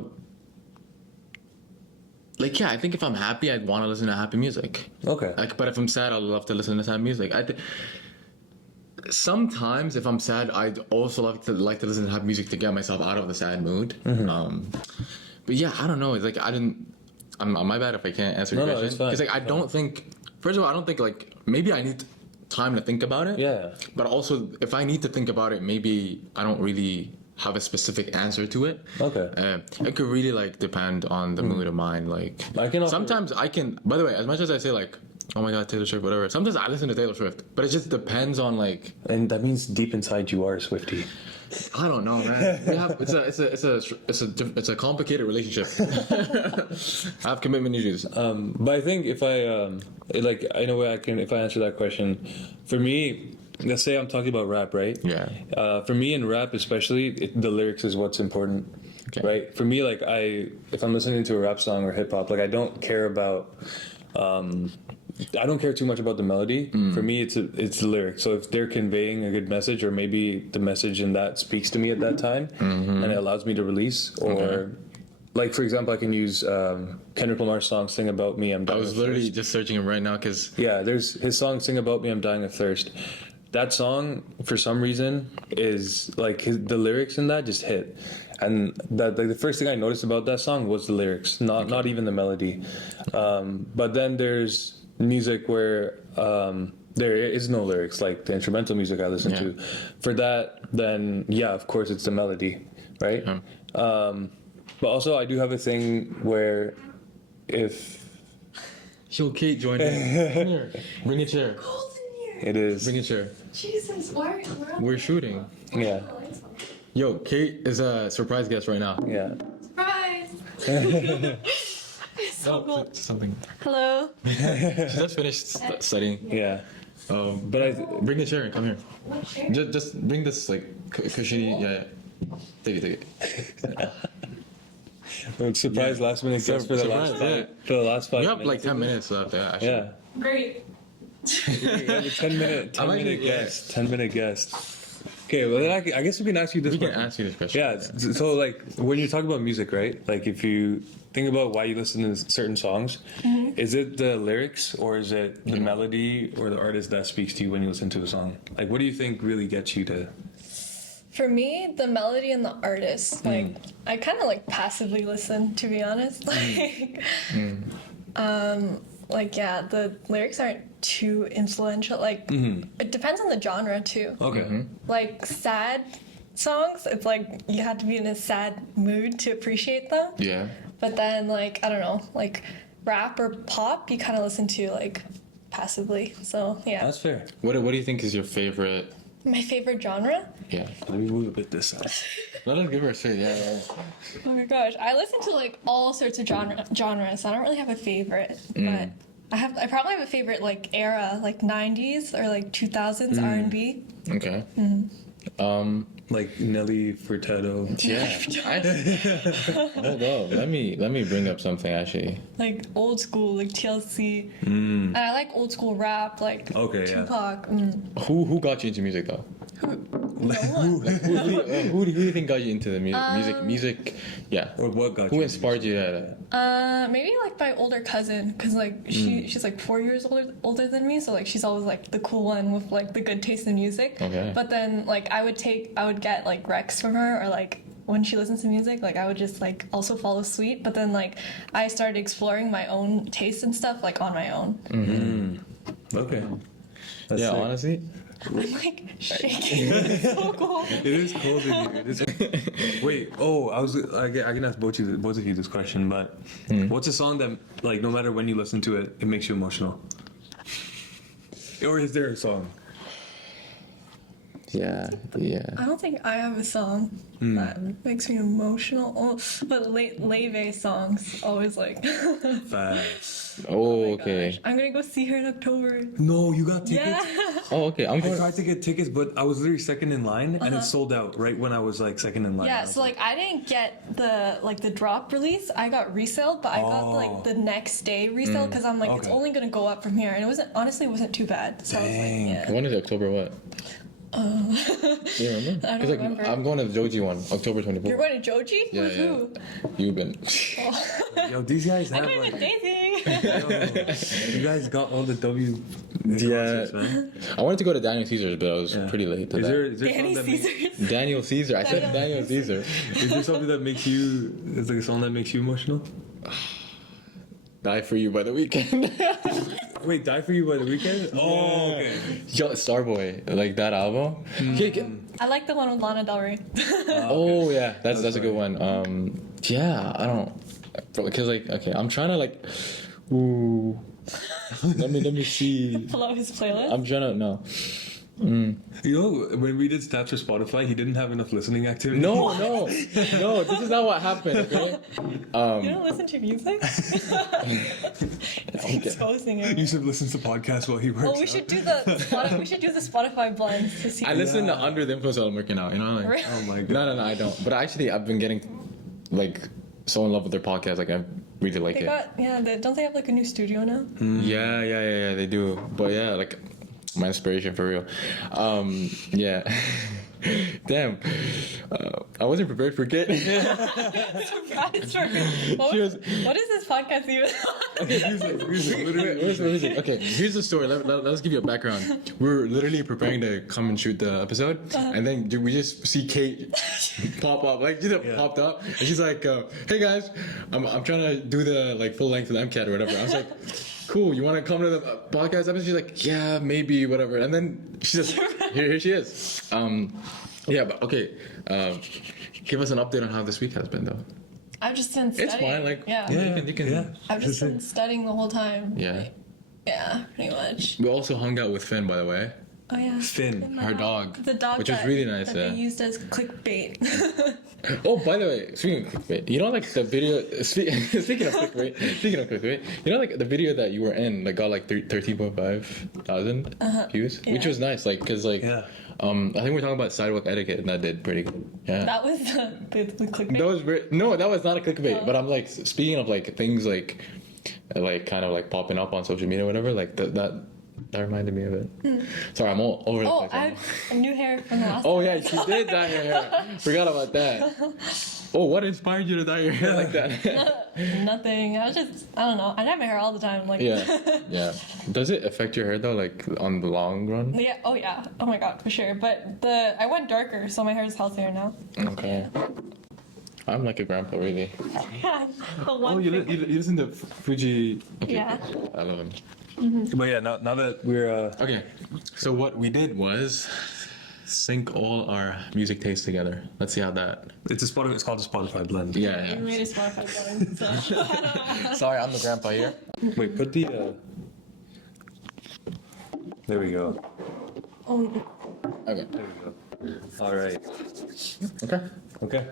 Like I think if I'm happy, I'd want to listen to happy music. Okay. Like, but if I'm sad, I'd love to listen to sad music. Sometimes if I'm sad, I'd also like to listen to happy music to get myself out of the sad mood. But yeah, I don't know. It's like my bad if I can't answer your question. Because like I don't think. First of all, I don't think like maybe I need time to think about it. Yeah. But also, if I need to think about it, maybe I don't really have a specific answer to it. Okay. It could really like depend on the mood of mine. Like sometimes I can. By the way, as much as I say like, oh my god, Taylor Swift, whatever. Sometimes I listen to Taylor Swift, but it just depends on like. And that means deep inside you are a Swiftie. I don't know, man. It's a complicated relationship. I have commitment issues. But I think if I like in a way I can, if I answer that question, for me, let's say I'm talking about rap, right? Yeah. For me in rap especially, the lyrics is what's important. Okay. Right? For me, like if I'm listening to a rap song or hip hop, like I don't care about. I don't care too much about the melody. For me, it's the lyrics. So if they're conveying a good message, or maybe the message in that speaks to me at that time, and it allows me to release, or like for example, I can use Kendrick Lamar's song "Sing About Me." I was literally just searching him right now because there's his song "Sing About Me." I'm dying of thirst. That song, for some reason, is like the lyrics in that just hit, and that like the first thing I noticed about that song was the lyrics, not even the melody. But then there's music where there is no lyrics, like the instrumental music I listen to. For that, then of course it's the melody, right? But also I do have a thing where if Kate joined in. Come here, bring a chair. Cold in here. It is. Bring a chair. Jesus, why? We're shooting. Yeah. Yo, Kate is a surprise guest right now. Yeah. Surprise! So cool. Something. Hello. She just finished studying. Yeah. But bring a chair and come here. What chair? Just bring this like cushiony. Yeah. Take it. Surprise last minute guest for the last Surprise, 5 We have like 10 minutes left. Yeah. Actually. Yeah. Great. We have a 10 minute guest. 10 minute guest. Okay, well then I guess we can ask you this We can question. ask you this question. Yeah, so like when you talk about music, right? Like if you think about why you listen to certain songs, is it the lyrics or is it the melody or the artist that speaks to you when you listen to a song? Like what do you think really gets you to... For me, the melody and the artist, like I kind of like passively listen, to be honest. Like, like, yeah, the lyrics aren't too influential. Like, it depends on the genre too. Okay. Like, sad songs, it's like you have to be in a sad mood to appreciate them. Yeah. But then, like, I don't know, like rap or pop, you kind of listen to like passively. So yeah, That's fair. What do you think is your favorite? my favorite genre. Yeah. Let me move a bit this side. Let us give her a say. Yeah. Oh my gosh, I listen to like all sorts of genres. I don't really have a favorite, but I probably have a favorite like era, like 90s or like 2000s R&B. Okay. Like Nelly Furtado. Yeah. Hold on. Let me bring up something actually. Like old school, like TLC. And I like old school rap, like Okay, yeah. Tupac. Who got you into music though? Who do you think got you into the music? Yeah. Or what got Who you? inspired you to? Maybe like my older cousin, cause like she's like 4 years older than me, so like she's always like the cool one with like the good taste in music. Okay. But then like I would get like recs from her, or like when she listens to music, like I would just like also follow suit. But then like I started exploring my own taste and stuff like on my own. Okay. That's Yeah, sick. honestly. I'm like shaking. It's so cool. It is cold in here. It is... Wait, I can ask both of you this question, but what's a song that, like, no matter when you listen to it, it makes you emotional? Or is there a song? Yeah. I don't think I have a song that makes me emotional. Oh, but Leve songs always like. Fast. Oh, my okay. gosh. I'm gonna go see her in October. No, you got tickets? Yeah. Oh, okay. I'm I going. tried to get tickets, but I was literally second in line, and it sold out right when I was like second in line. Yeah, so like I didn't get the drop release. I got resale, but I got like the next day resale because I'm like it's Okay. only gonna go up from here, and it wasn't too bad. So I was Dang. like, yeah. When is October what? You remember? I don't 'Cause, like, remember. I'm going to the Joji one, October 24th. You're going to Joji? Yeah, With yeah. who? You've been. Yo, these guys I'm have going with like, Daisy. you guys got all the W. Yeah. concerts, man. I wanted to go to Daniel Caesar's, but I was pretty late to Is that. there Danny something that Caesars. Daniel Caesar. I said Daniel Caesar. is there something that makes you? Is like a song that makes you emotional? Die for You by The Weeknd. Wait, Die for You by The Weeknd? Oh, okay. Yo, Starboy, like that album. I like the one with Lana Del Rey. Oh yeah, that's a good one. Yeah, I don't, because like okay, I'm trying to like, ooh, let me see. Pull out his playlist. I'm trying to no. You know, when we did stats for Spotify, he didn't have enough listening activity. No. This is not what happened. Okay. You don't listen to music? Exposing You it. should listen to podcasts while he works. Oh, we should do the Spotify blends to see. I listen to Under the Influence while I'm working out. You know, like. Really? Oh my god. No, I don't. But actually, I've been getting like so in love with their podcast. Like I really like They it. got don't they have like a new studio now? Yeah, they do. But yeah, like my inspiration for real. Yeah. Damn. I wasn't prepared for Kate. Surprise for me. What is this podcast even? Okay, here's the story. Let's give you a background. We're literally preparing to come and shoot the episode, and then we just see Kate pop up, like just popped up, and she's like, "Hey guys, I'm trying to do the like full length of the MCAT or whatever." I was like, "Cool, you want to come to the podcast episode?" She's like, "Yeah, maybe, whatever." And then she just here she is. Yeah, but okay. Give us an update on how this week has been, though. I've just been studying. It's fine. Like, yeah. you can. I've just been studying the whole time. Yeah. Yeah, pretty much. We also hung out with Finn, by the way. Oh yeah. Finn, her dog. The dog which was really nice. that they used as clickbait. Oh, by the way, speaking of clickbait, you know, like the video. Speaking of clickbait, you know, like the video that you were in, like got like 13,500 views, which was nice, like, cause like, Yeah. I think we're talking about sidewalk etiquette, and that did pretty good. Yeah. That was the clickbait. That was no, that was not a clickbait. But I'm like, speaking of like things like kind of like popping up on social media, or whatever. Like that reminded me of it. Sorry, I'm all over the Oh, place. I have new hair from the last. Oh yeah, she did dye her hair. Forgot about that. Oh, what inspired you to dye your hair like that? Nothing. I don't know. I dye my hair all the time. Like. Yeah. Does it affect your hair though, like on the long run? Yeah. Oh yeah. Oh my god, for sure. But I went darker, so my hair is healthier now. Okay. I'm like a grandpa, really. The one you finger. listen to Fuji. Okay. Yeah. I love him. But yeah, now that we're Okay, so what we did was sync all our music tastes together. Let's see how that. it's called a Spotify blend. Yeah, You made a Spotify going, so I don't know. Sorry, I'm the grandpa here. Wait, put the. There we go. Oh, Okay. There we go. All right. Okay. Okay.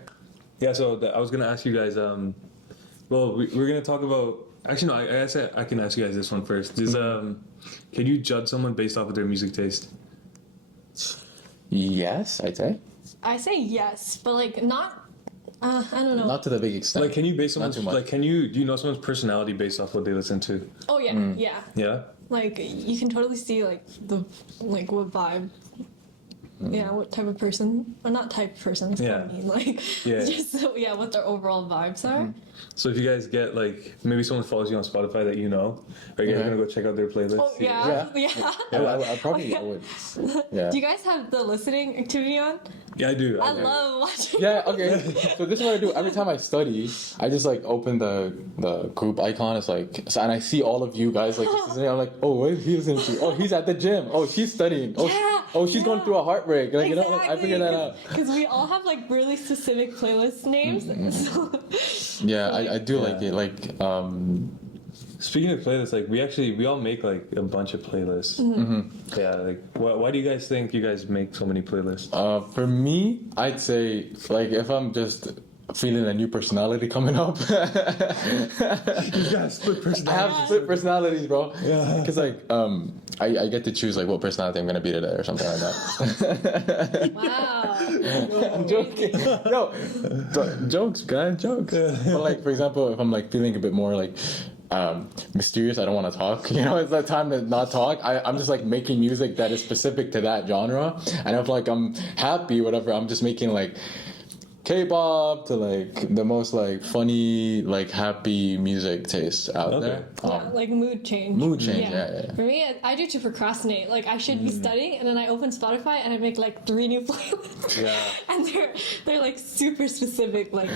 Yeah. So I was gonna ask you guys. Well, we're gonna talk about. Actually, no. I guess I can ask you guys this one first. Can you judge someone based off of their music taste? Yes, I'd say. I say yes, but like not. I don't know. Not to the big extent. Like, can you base Not someone's too much. like? Do you know someone's personality based off what they listen to? Oh yeah, yeah. Yeah. Like you can totally see like what vibe. Yeah, what type of person? Or not type of person. That's Yeah. what I mean. Like, Yeah. just what their overall vibes are. So if you guys get like maybe someone follows you on Spotify that you know, are you guys Okay. gonna go check out their playlist? Oh yeah, yeah. I probably I would. Yeah. Do you guys have the listening activity on? Yeah, I do. I do. love watching. Yeah, okay. So this is what I do. Every time I study, I just like open the group icon. It's like, so, and I see all of you guys like just listening. I'm like, oh, what is he listening to? Oh, he's at the gym. Oh, she's studying. Oh, she's going through a heartbreak. Like, you know, like, I figured that out. Because we all have like really specific playlist names. So, Yeah, I do like it. Like, Speaking of playlists, like we all make like a bunch of playlists. Yeah, like why do you guys think you guys make so many playlists? for me, I'd say like if I'm just feeling a new personality coming up. You guys split I personality. have split personalities, bro. Yeah. Because like I get to choose like what personality I'm gonna be today or something like that. wow. I'm joking. No, jokes, guys, jokes. But like for example, if I'm like feeling a bit more like mysterious, I don't want to talk. You know, it's that time to not talk. I'm just like making music that is specific to that genre. And if like I'm happy, whatever, I'm just making like K-pop to like the most like funny, like happy music taste out Okay. there. Yeah, like mood change. Mood change, yeah. For me, I do to procrastinate. Like I should be studying, and then I open Spotify and I make like 3 new playlists. Yeah. And they're like super specific, like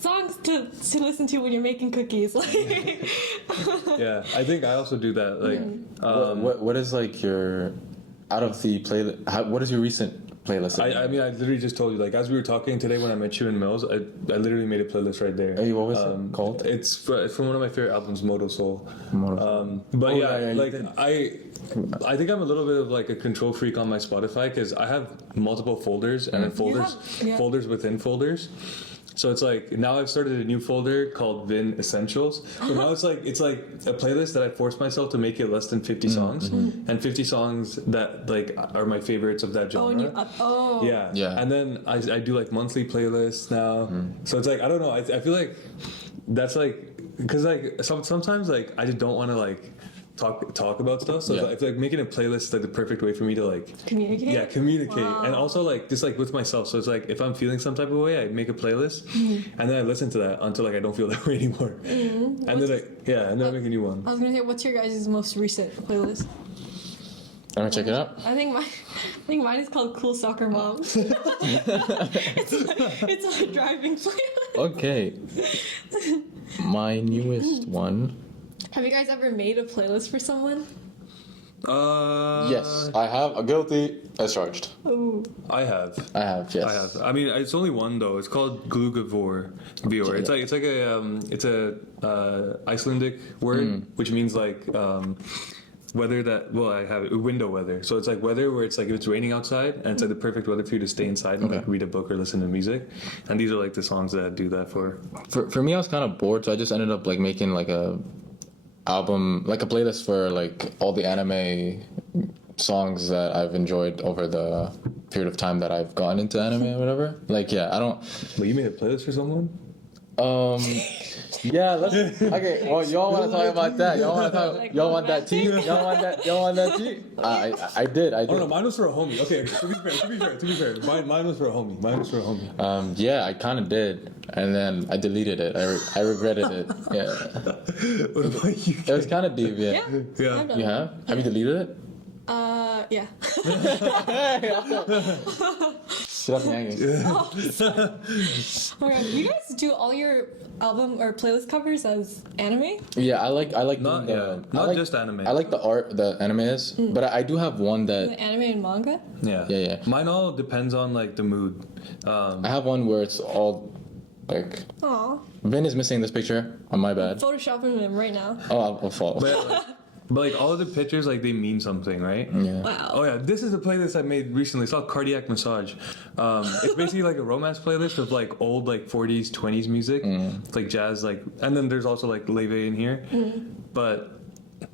songs to listen to when you're making cookies. Like Yeah, I think I also do that. Like, What is like your out of the playlist? What is your recent playlist? I mean, I literally just told you. Like, as we were talking today when I met you in Mills, I literally made a playlist right there. Hey, what was it called? It's from one of my favorite albums, Moto Soul. Moto Soul. But Oh, yeah, yeah, you like did. I think I'm a little bit of like a control freak on my Spotify because I have multiple folders and then folders within folders. So it's like now I've started a new folder called Vin Essentials. But now it's like a playlist that I forced myself to make it less than 50 songs and 50 songs that like are my favorites of that genre. and you Yeah. Yeah. And then I do like monthly playlists now. So it's like I don't know. I feel like that's like because like sometimes like I just don't want to like talk about stuff. So Yeah. I feel like making a playlist is like the perfect way for me to like communicate. yeah, communicate. Wow. And also like just like with myself. So it's like if I'm feeling some type of way, I make a playlist and then I listen to that until like I don't feel that way anymore. And then and then I make a new one. I was gonna say, what's your guys' most recent playlist? I'm gonna check it out. I think mine is called Cool Soccer Moms. it's a driving playlist. Okay. My newest one. Have you guys ever made a playlist for someone? Yes, I have. Guilty as charged. Ooh. I have. Yes. I have. I mean, it's only one though. It's called Glugavor. It's like a Icelandic word which means like weather that I have it window weather. So it's like weather where it's like if it's raining outside and it's like the perfect weather for you to stay inside and like read a book or listen to music. And these are like the songs that I do that for. For me, I was kind of bored, so I just ended up like making like a album, like a playlist for like all the anime songs that I've enjoyed over the period of time that I've gone into anime or whatever. Like, yeah, I don't. But you made a playlist for someone? Yeah, let's. Okay, well, y'all want to talk about that? Y'all want to talk? Like Y'all want that tea? Y'all want that? Y'all want that tea? I did. Oh no, mine was for a homie. Okay, to be fair, mine was for a homie. Yeah, I kind of did, and then I deleted it. I regretted it. Yeah, What about you? it was kind of deep. Yeah. Yeah. I've done You have? Have you deleted it? Yeah. She left me hanging. Okay, you guys do all your album or playlist covers as anime? Yeah, I like Not doing yeah, I not like- just anime. I like the art the anime is, but I do have one that The anime and manga? yeah. Yeah. Mine all depends on like the mood. I have one where it's all like Aw. Vin is missing this picture. On my bad. Photoshopping them right now. Oh, I'll fall. But like all of the pictures, like they mean something, right? Yeah. Wow. Oh yeah, this is a playlist I made recently. It's called Cardiac Massage. It's basically like a romance playlist of like old like 40s, 20s music, like jazz, like, and then there's also like Leve in here. But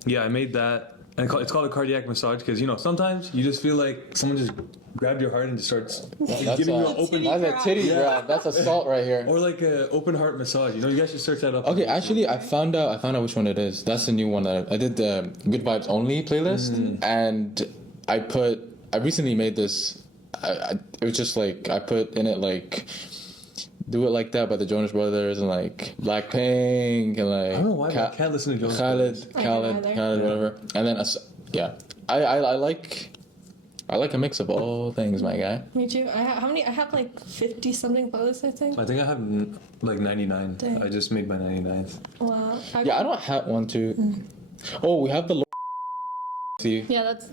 yeah, I made that, and it's called a cardiac massage because you know sometimes you just feel like someone just grabbed your heart and just starts That's giving you a, an open, that's a titty grab. That's assault right here. or like a open heart massage. You know, you guys should search that up. Okay, actually, I found out which one it is. That's the new one that I did the Good Vibes Only playlist, and I recently made this. It was just like I put in it like Do It Like That by the Jonas Brothers and like Blackpink and like I don't know why but I can't listen to Jonas Brothers. Khaled, whatever. And then yeah, I like a mix of all things, my guy. Me too. How many? I have like 50 something playlists, I think. I think I have like 99. Dang. I just made my 99th. Wow. Yeah, I don't have one too. Oh, we have the. See. Yeah, that's.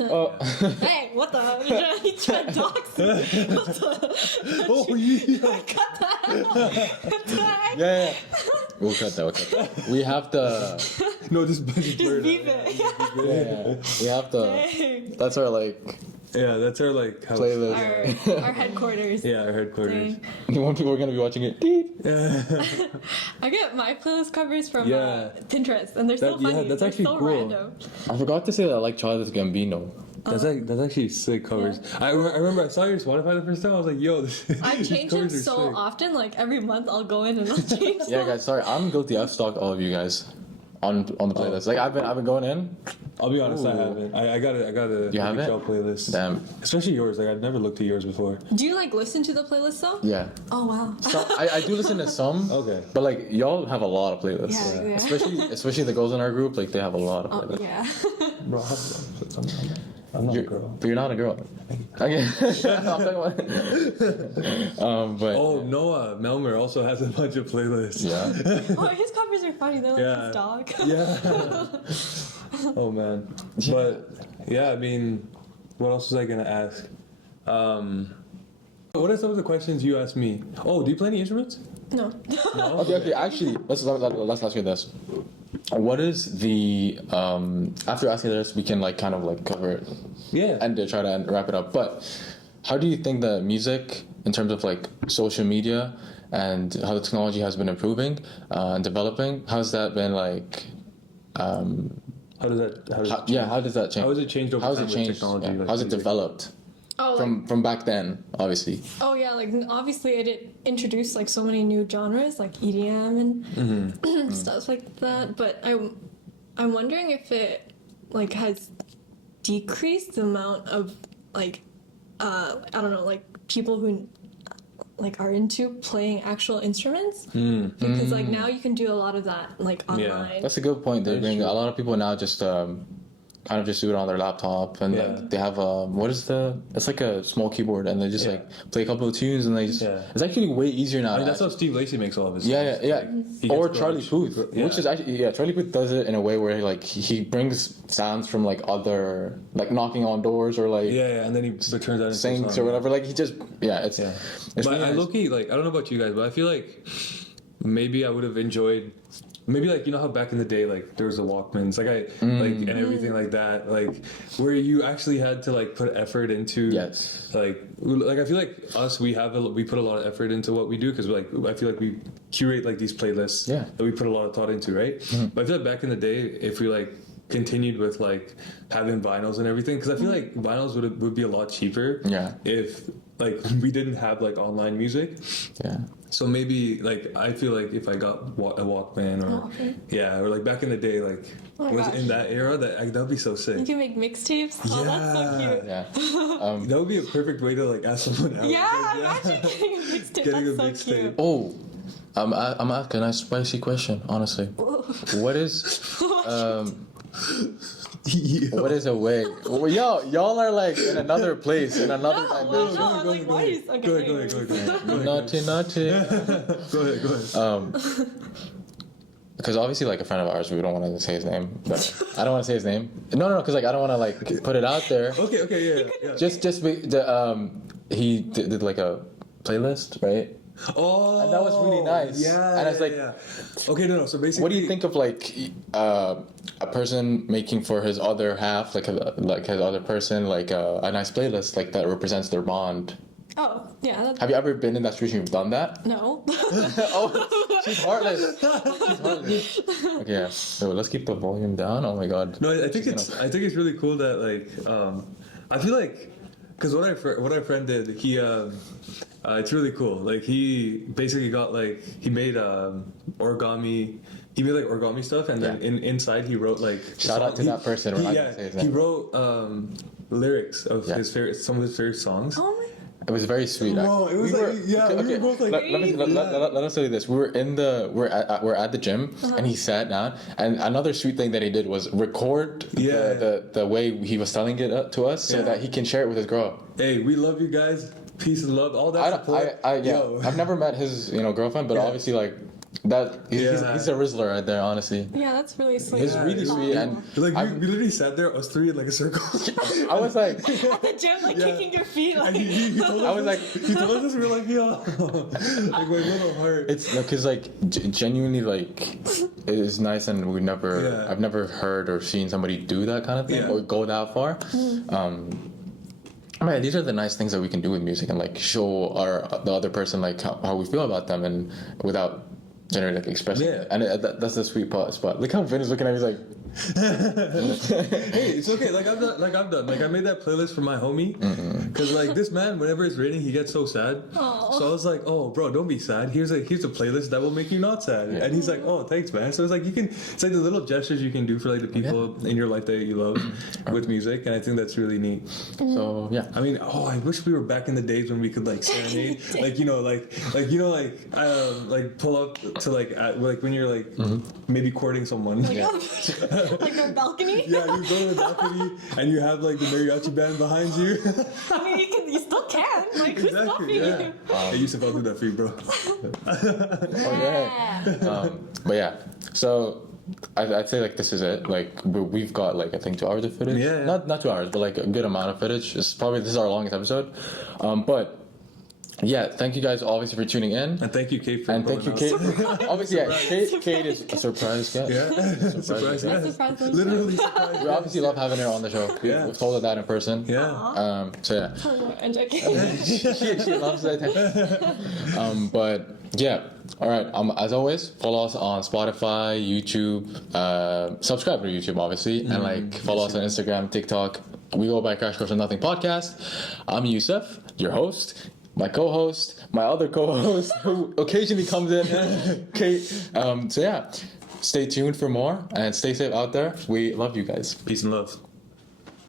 Oh. Hey, what the? He tried dogs. What the? Oh yeah. Cut that. What the heck? Yeah. We'll cut that. We have the. No, this bunch Just bird. beep it. Yeah. We have the. Dang. That's our like Yeah, that's our like house. playlist. Our headquarters. Yeah, our headquarters. Dang. One people are gonna be watching it. I get my playlist covers from Yeah. Pinterest, and they're so That- yeah, funny. that's They're actually so cool. random. I forgot to say that I like Childish Gambino. That's actually sick covers. I remember I saw your Spotify the first time. I was like, yo, I these change them covers are so sick. often. Like every month, I'll go in and I'll change them. Yeah, guys. Sorry, I'm guilty. I've stalked all of you guys on the playlist. Like I've been going in. I'll be honest, I Ooh. haven't. I got a You have it? playlist. Damn. Especially yours. Like I'd never looked at yours before. Do you like listen to the playlist though? Yeah. Oh wow. So I do listen to some. Okay. But like y'all have a lot of playlists. Yeah, yeah. Especially the girls in our group. Like they have a lot of Oh playlists. yeah. Bro, I'm not a You're, girl. but you're not a girl. Okay. I'm talking about. But Oh, Noah Melmer also has a bunch of playlists. yeah. Oh, his covers are funny. They're like Yeah. his dog. Yeah. Oh man. But yeah, I mean, what else was I gonna ask? What are some of the questions you asked me? Oh, do you play any instruments? No. No. Okay. Actually, let's ask you this. What is the after asking this, we can like kind of like cover it Yeah. and try to wrap it up. But how do you think the music, in terms of like social media and how the technology has been improving and developing, how's that been like? How does that? How does that change? How has it changed over How's time it with changed? technology? Yeah. like How's it music? developed Oh, like, from back then? Obviously. oh yeah, like obviously it introduced like so many new genres like EDM and Mm-hmm. stuff like that. But I'm wondering if it like has decreased the amount of like I don't know, like people who like are into playing actual instruments because like now you can do a lot of that like online. That's a good point. They That is bring true. a lot of people now just kind of just do it on their laptop and Yeah. like, they have it's like a small keyboard and they just Yeah. like play a couple of tunes and they just Yeah. it's actually way easier now. I mean, to that's how Steve Lacy makes all of his. yeah, songs. yeah. Like, he Or gets Charlie grunge. Puth, Yeah. which is actually Charlie Puth does it in a way where he brings sounds from like other like knocking on doors or like Yeah, and then he turns out into a sings song. or whatever. Like he just it's Yeah. it's But really I nice. low-key, like, I don't know about you guys, but I feel like maybe I would have enjoyed, maybe like, you know how back in the day, like, there was the Walkmans, like, and everything like that, like, where you actually had to, like, put effort into, Yes. like, I feel like us, we put a lot of effort into what we do, because, like, I feel like we curate, like, these playlists Yeah. that we put a lot of thought into, right? But I feel like back in the day, if we, like, continued with like having vinyls and everything, because I feel like vinyls would be a lot cheaper Yeah. if like we didn't have like online music. Yeah. So maybe like I feel like if I got a Walkman or Walkman. yeah, or like back in the day, like Oh my was gosh. in that era, that'd be so You sick. can make mixtapes. Oh, that's so Yeah. cute. Yeah. That would be a perfect way to like ask someone out. Yeah, Like, imagine getting a mixtape. Getting That's a so mixtape. cute. Oh, I'm asking a nice spicy question. Honestly, what is What is a wig? Well, y'all are like in another place, in another dimension. No, like, why is... Okay, Go ahead. Naughty. Go ahead. Because obviously, like a friend of ours, we don't want to say his name, but I don't want to say his name. No, because like I don't want to like put it out there. Okay, yeah. He did like a playlist, right? Oh, And that was really nice. Yeah, and it's like, okay, no. So basically, what do you think of like a person making for his other half, like his other person, like a nice playlist like that represents their bond? Oh, yeah. That's... Have you ever been in that situation you've done that? No. Oh, she's heartless. Okay, yeah. So let's keep the volume down. Oh my god. No, I think it's really cool that like I feel like because what our friend did, he it's really cool. Like he basically got like he made origami. He made like origami stuff, and then inside he wrote like shout out to that person. He wrote lyrics of some of his favorite songs. Oh my... It was very sweet. Whoa, it was we were both like. Let us tell you this. We're at the gym, and he sat down. And another sweet thing that he did was record the way he was telling it to us, so that he can share it with his girl. Hey, we love you guys. Peace and love. All that support. I've never met his girlfriend, but obviously like. He's a Rizzler right there, honestly. Yeah, that's really sweet. It's really sweet, and like we literally sat there, us three in like a circle. I was like at the gym, like kicking your feet. Like he told us he told us this. We were like, yo, like my little heart. It's because like genuinely like it is nice, and I've never heard or seen somebody do that kind of thing or go that far. I mean, these are the nice things that we can do with music and like show the other person like how we feel about them and without generally like expressing it. And that's the sweet spot. Look how Vin is looking at me like hey, it's okay. Like I'm done. Like I made that playlist for my homie because like this man, whenever it's raining, he gets so sad. Aww. So I was like, oh, bro, don't be sad. Here's a playlist that will make you not sad. And he's like, oh, thanks, man. So it's like it's like the little gestures you can do for like the people in your life that you love with music, and I think that's really neat. So yeah, I mean, I wish we were back in the days when we could like serenade, like pull up to like when you're like maybe courting someone. Like a balcony? Yeah, you go to the balcony and you have like the mariachi band behind you. I mean, you still can. Like, who's stopping you? Hey, Yusuf, I'll do that for you, bro. Okay. But yeah, so I'd say like this is it. Like we've got like I think 2 hours of footage. Yeah. Not 2 hours, but like a good amount of footage. This is our longest episode. But yeah, thank you guys obviously for tuning in. And thank you, Kate, for Obviously, Kate is a surprise guest. Yeah. Surprise. Literally surprise. We obviously love having her on the show. We've told her that in person. Yeah. So yeah. I'm joking. she loves it. But yeah. All right. As always, follow us on Spotify, YouTube. Subscribe to YouTube, obviously, and like follow us on Instagram, TikTok. We go by Crash Course on Nothing podcast. I'm Yusuf, your host. My co-host, my other co-host, who occasionally comes in, Kate. So yeah, stay tuned for more and stay safe out there. We love you guys. Peace and love.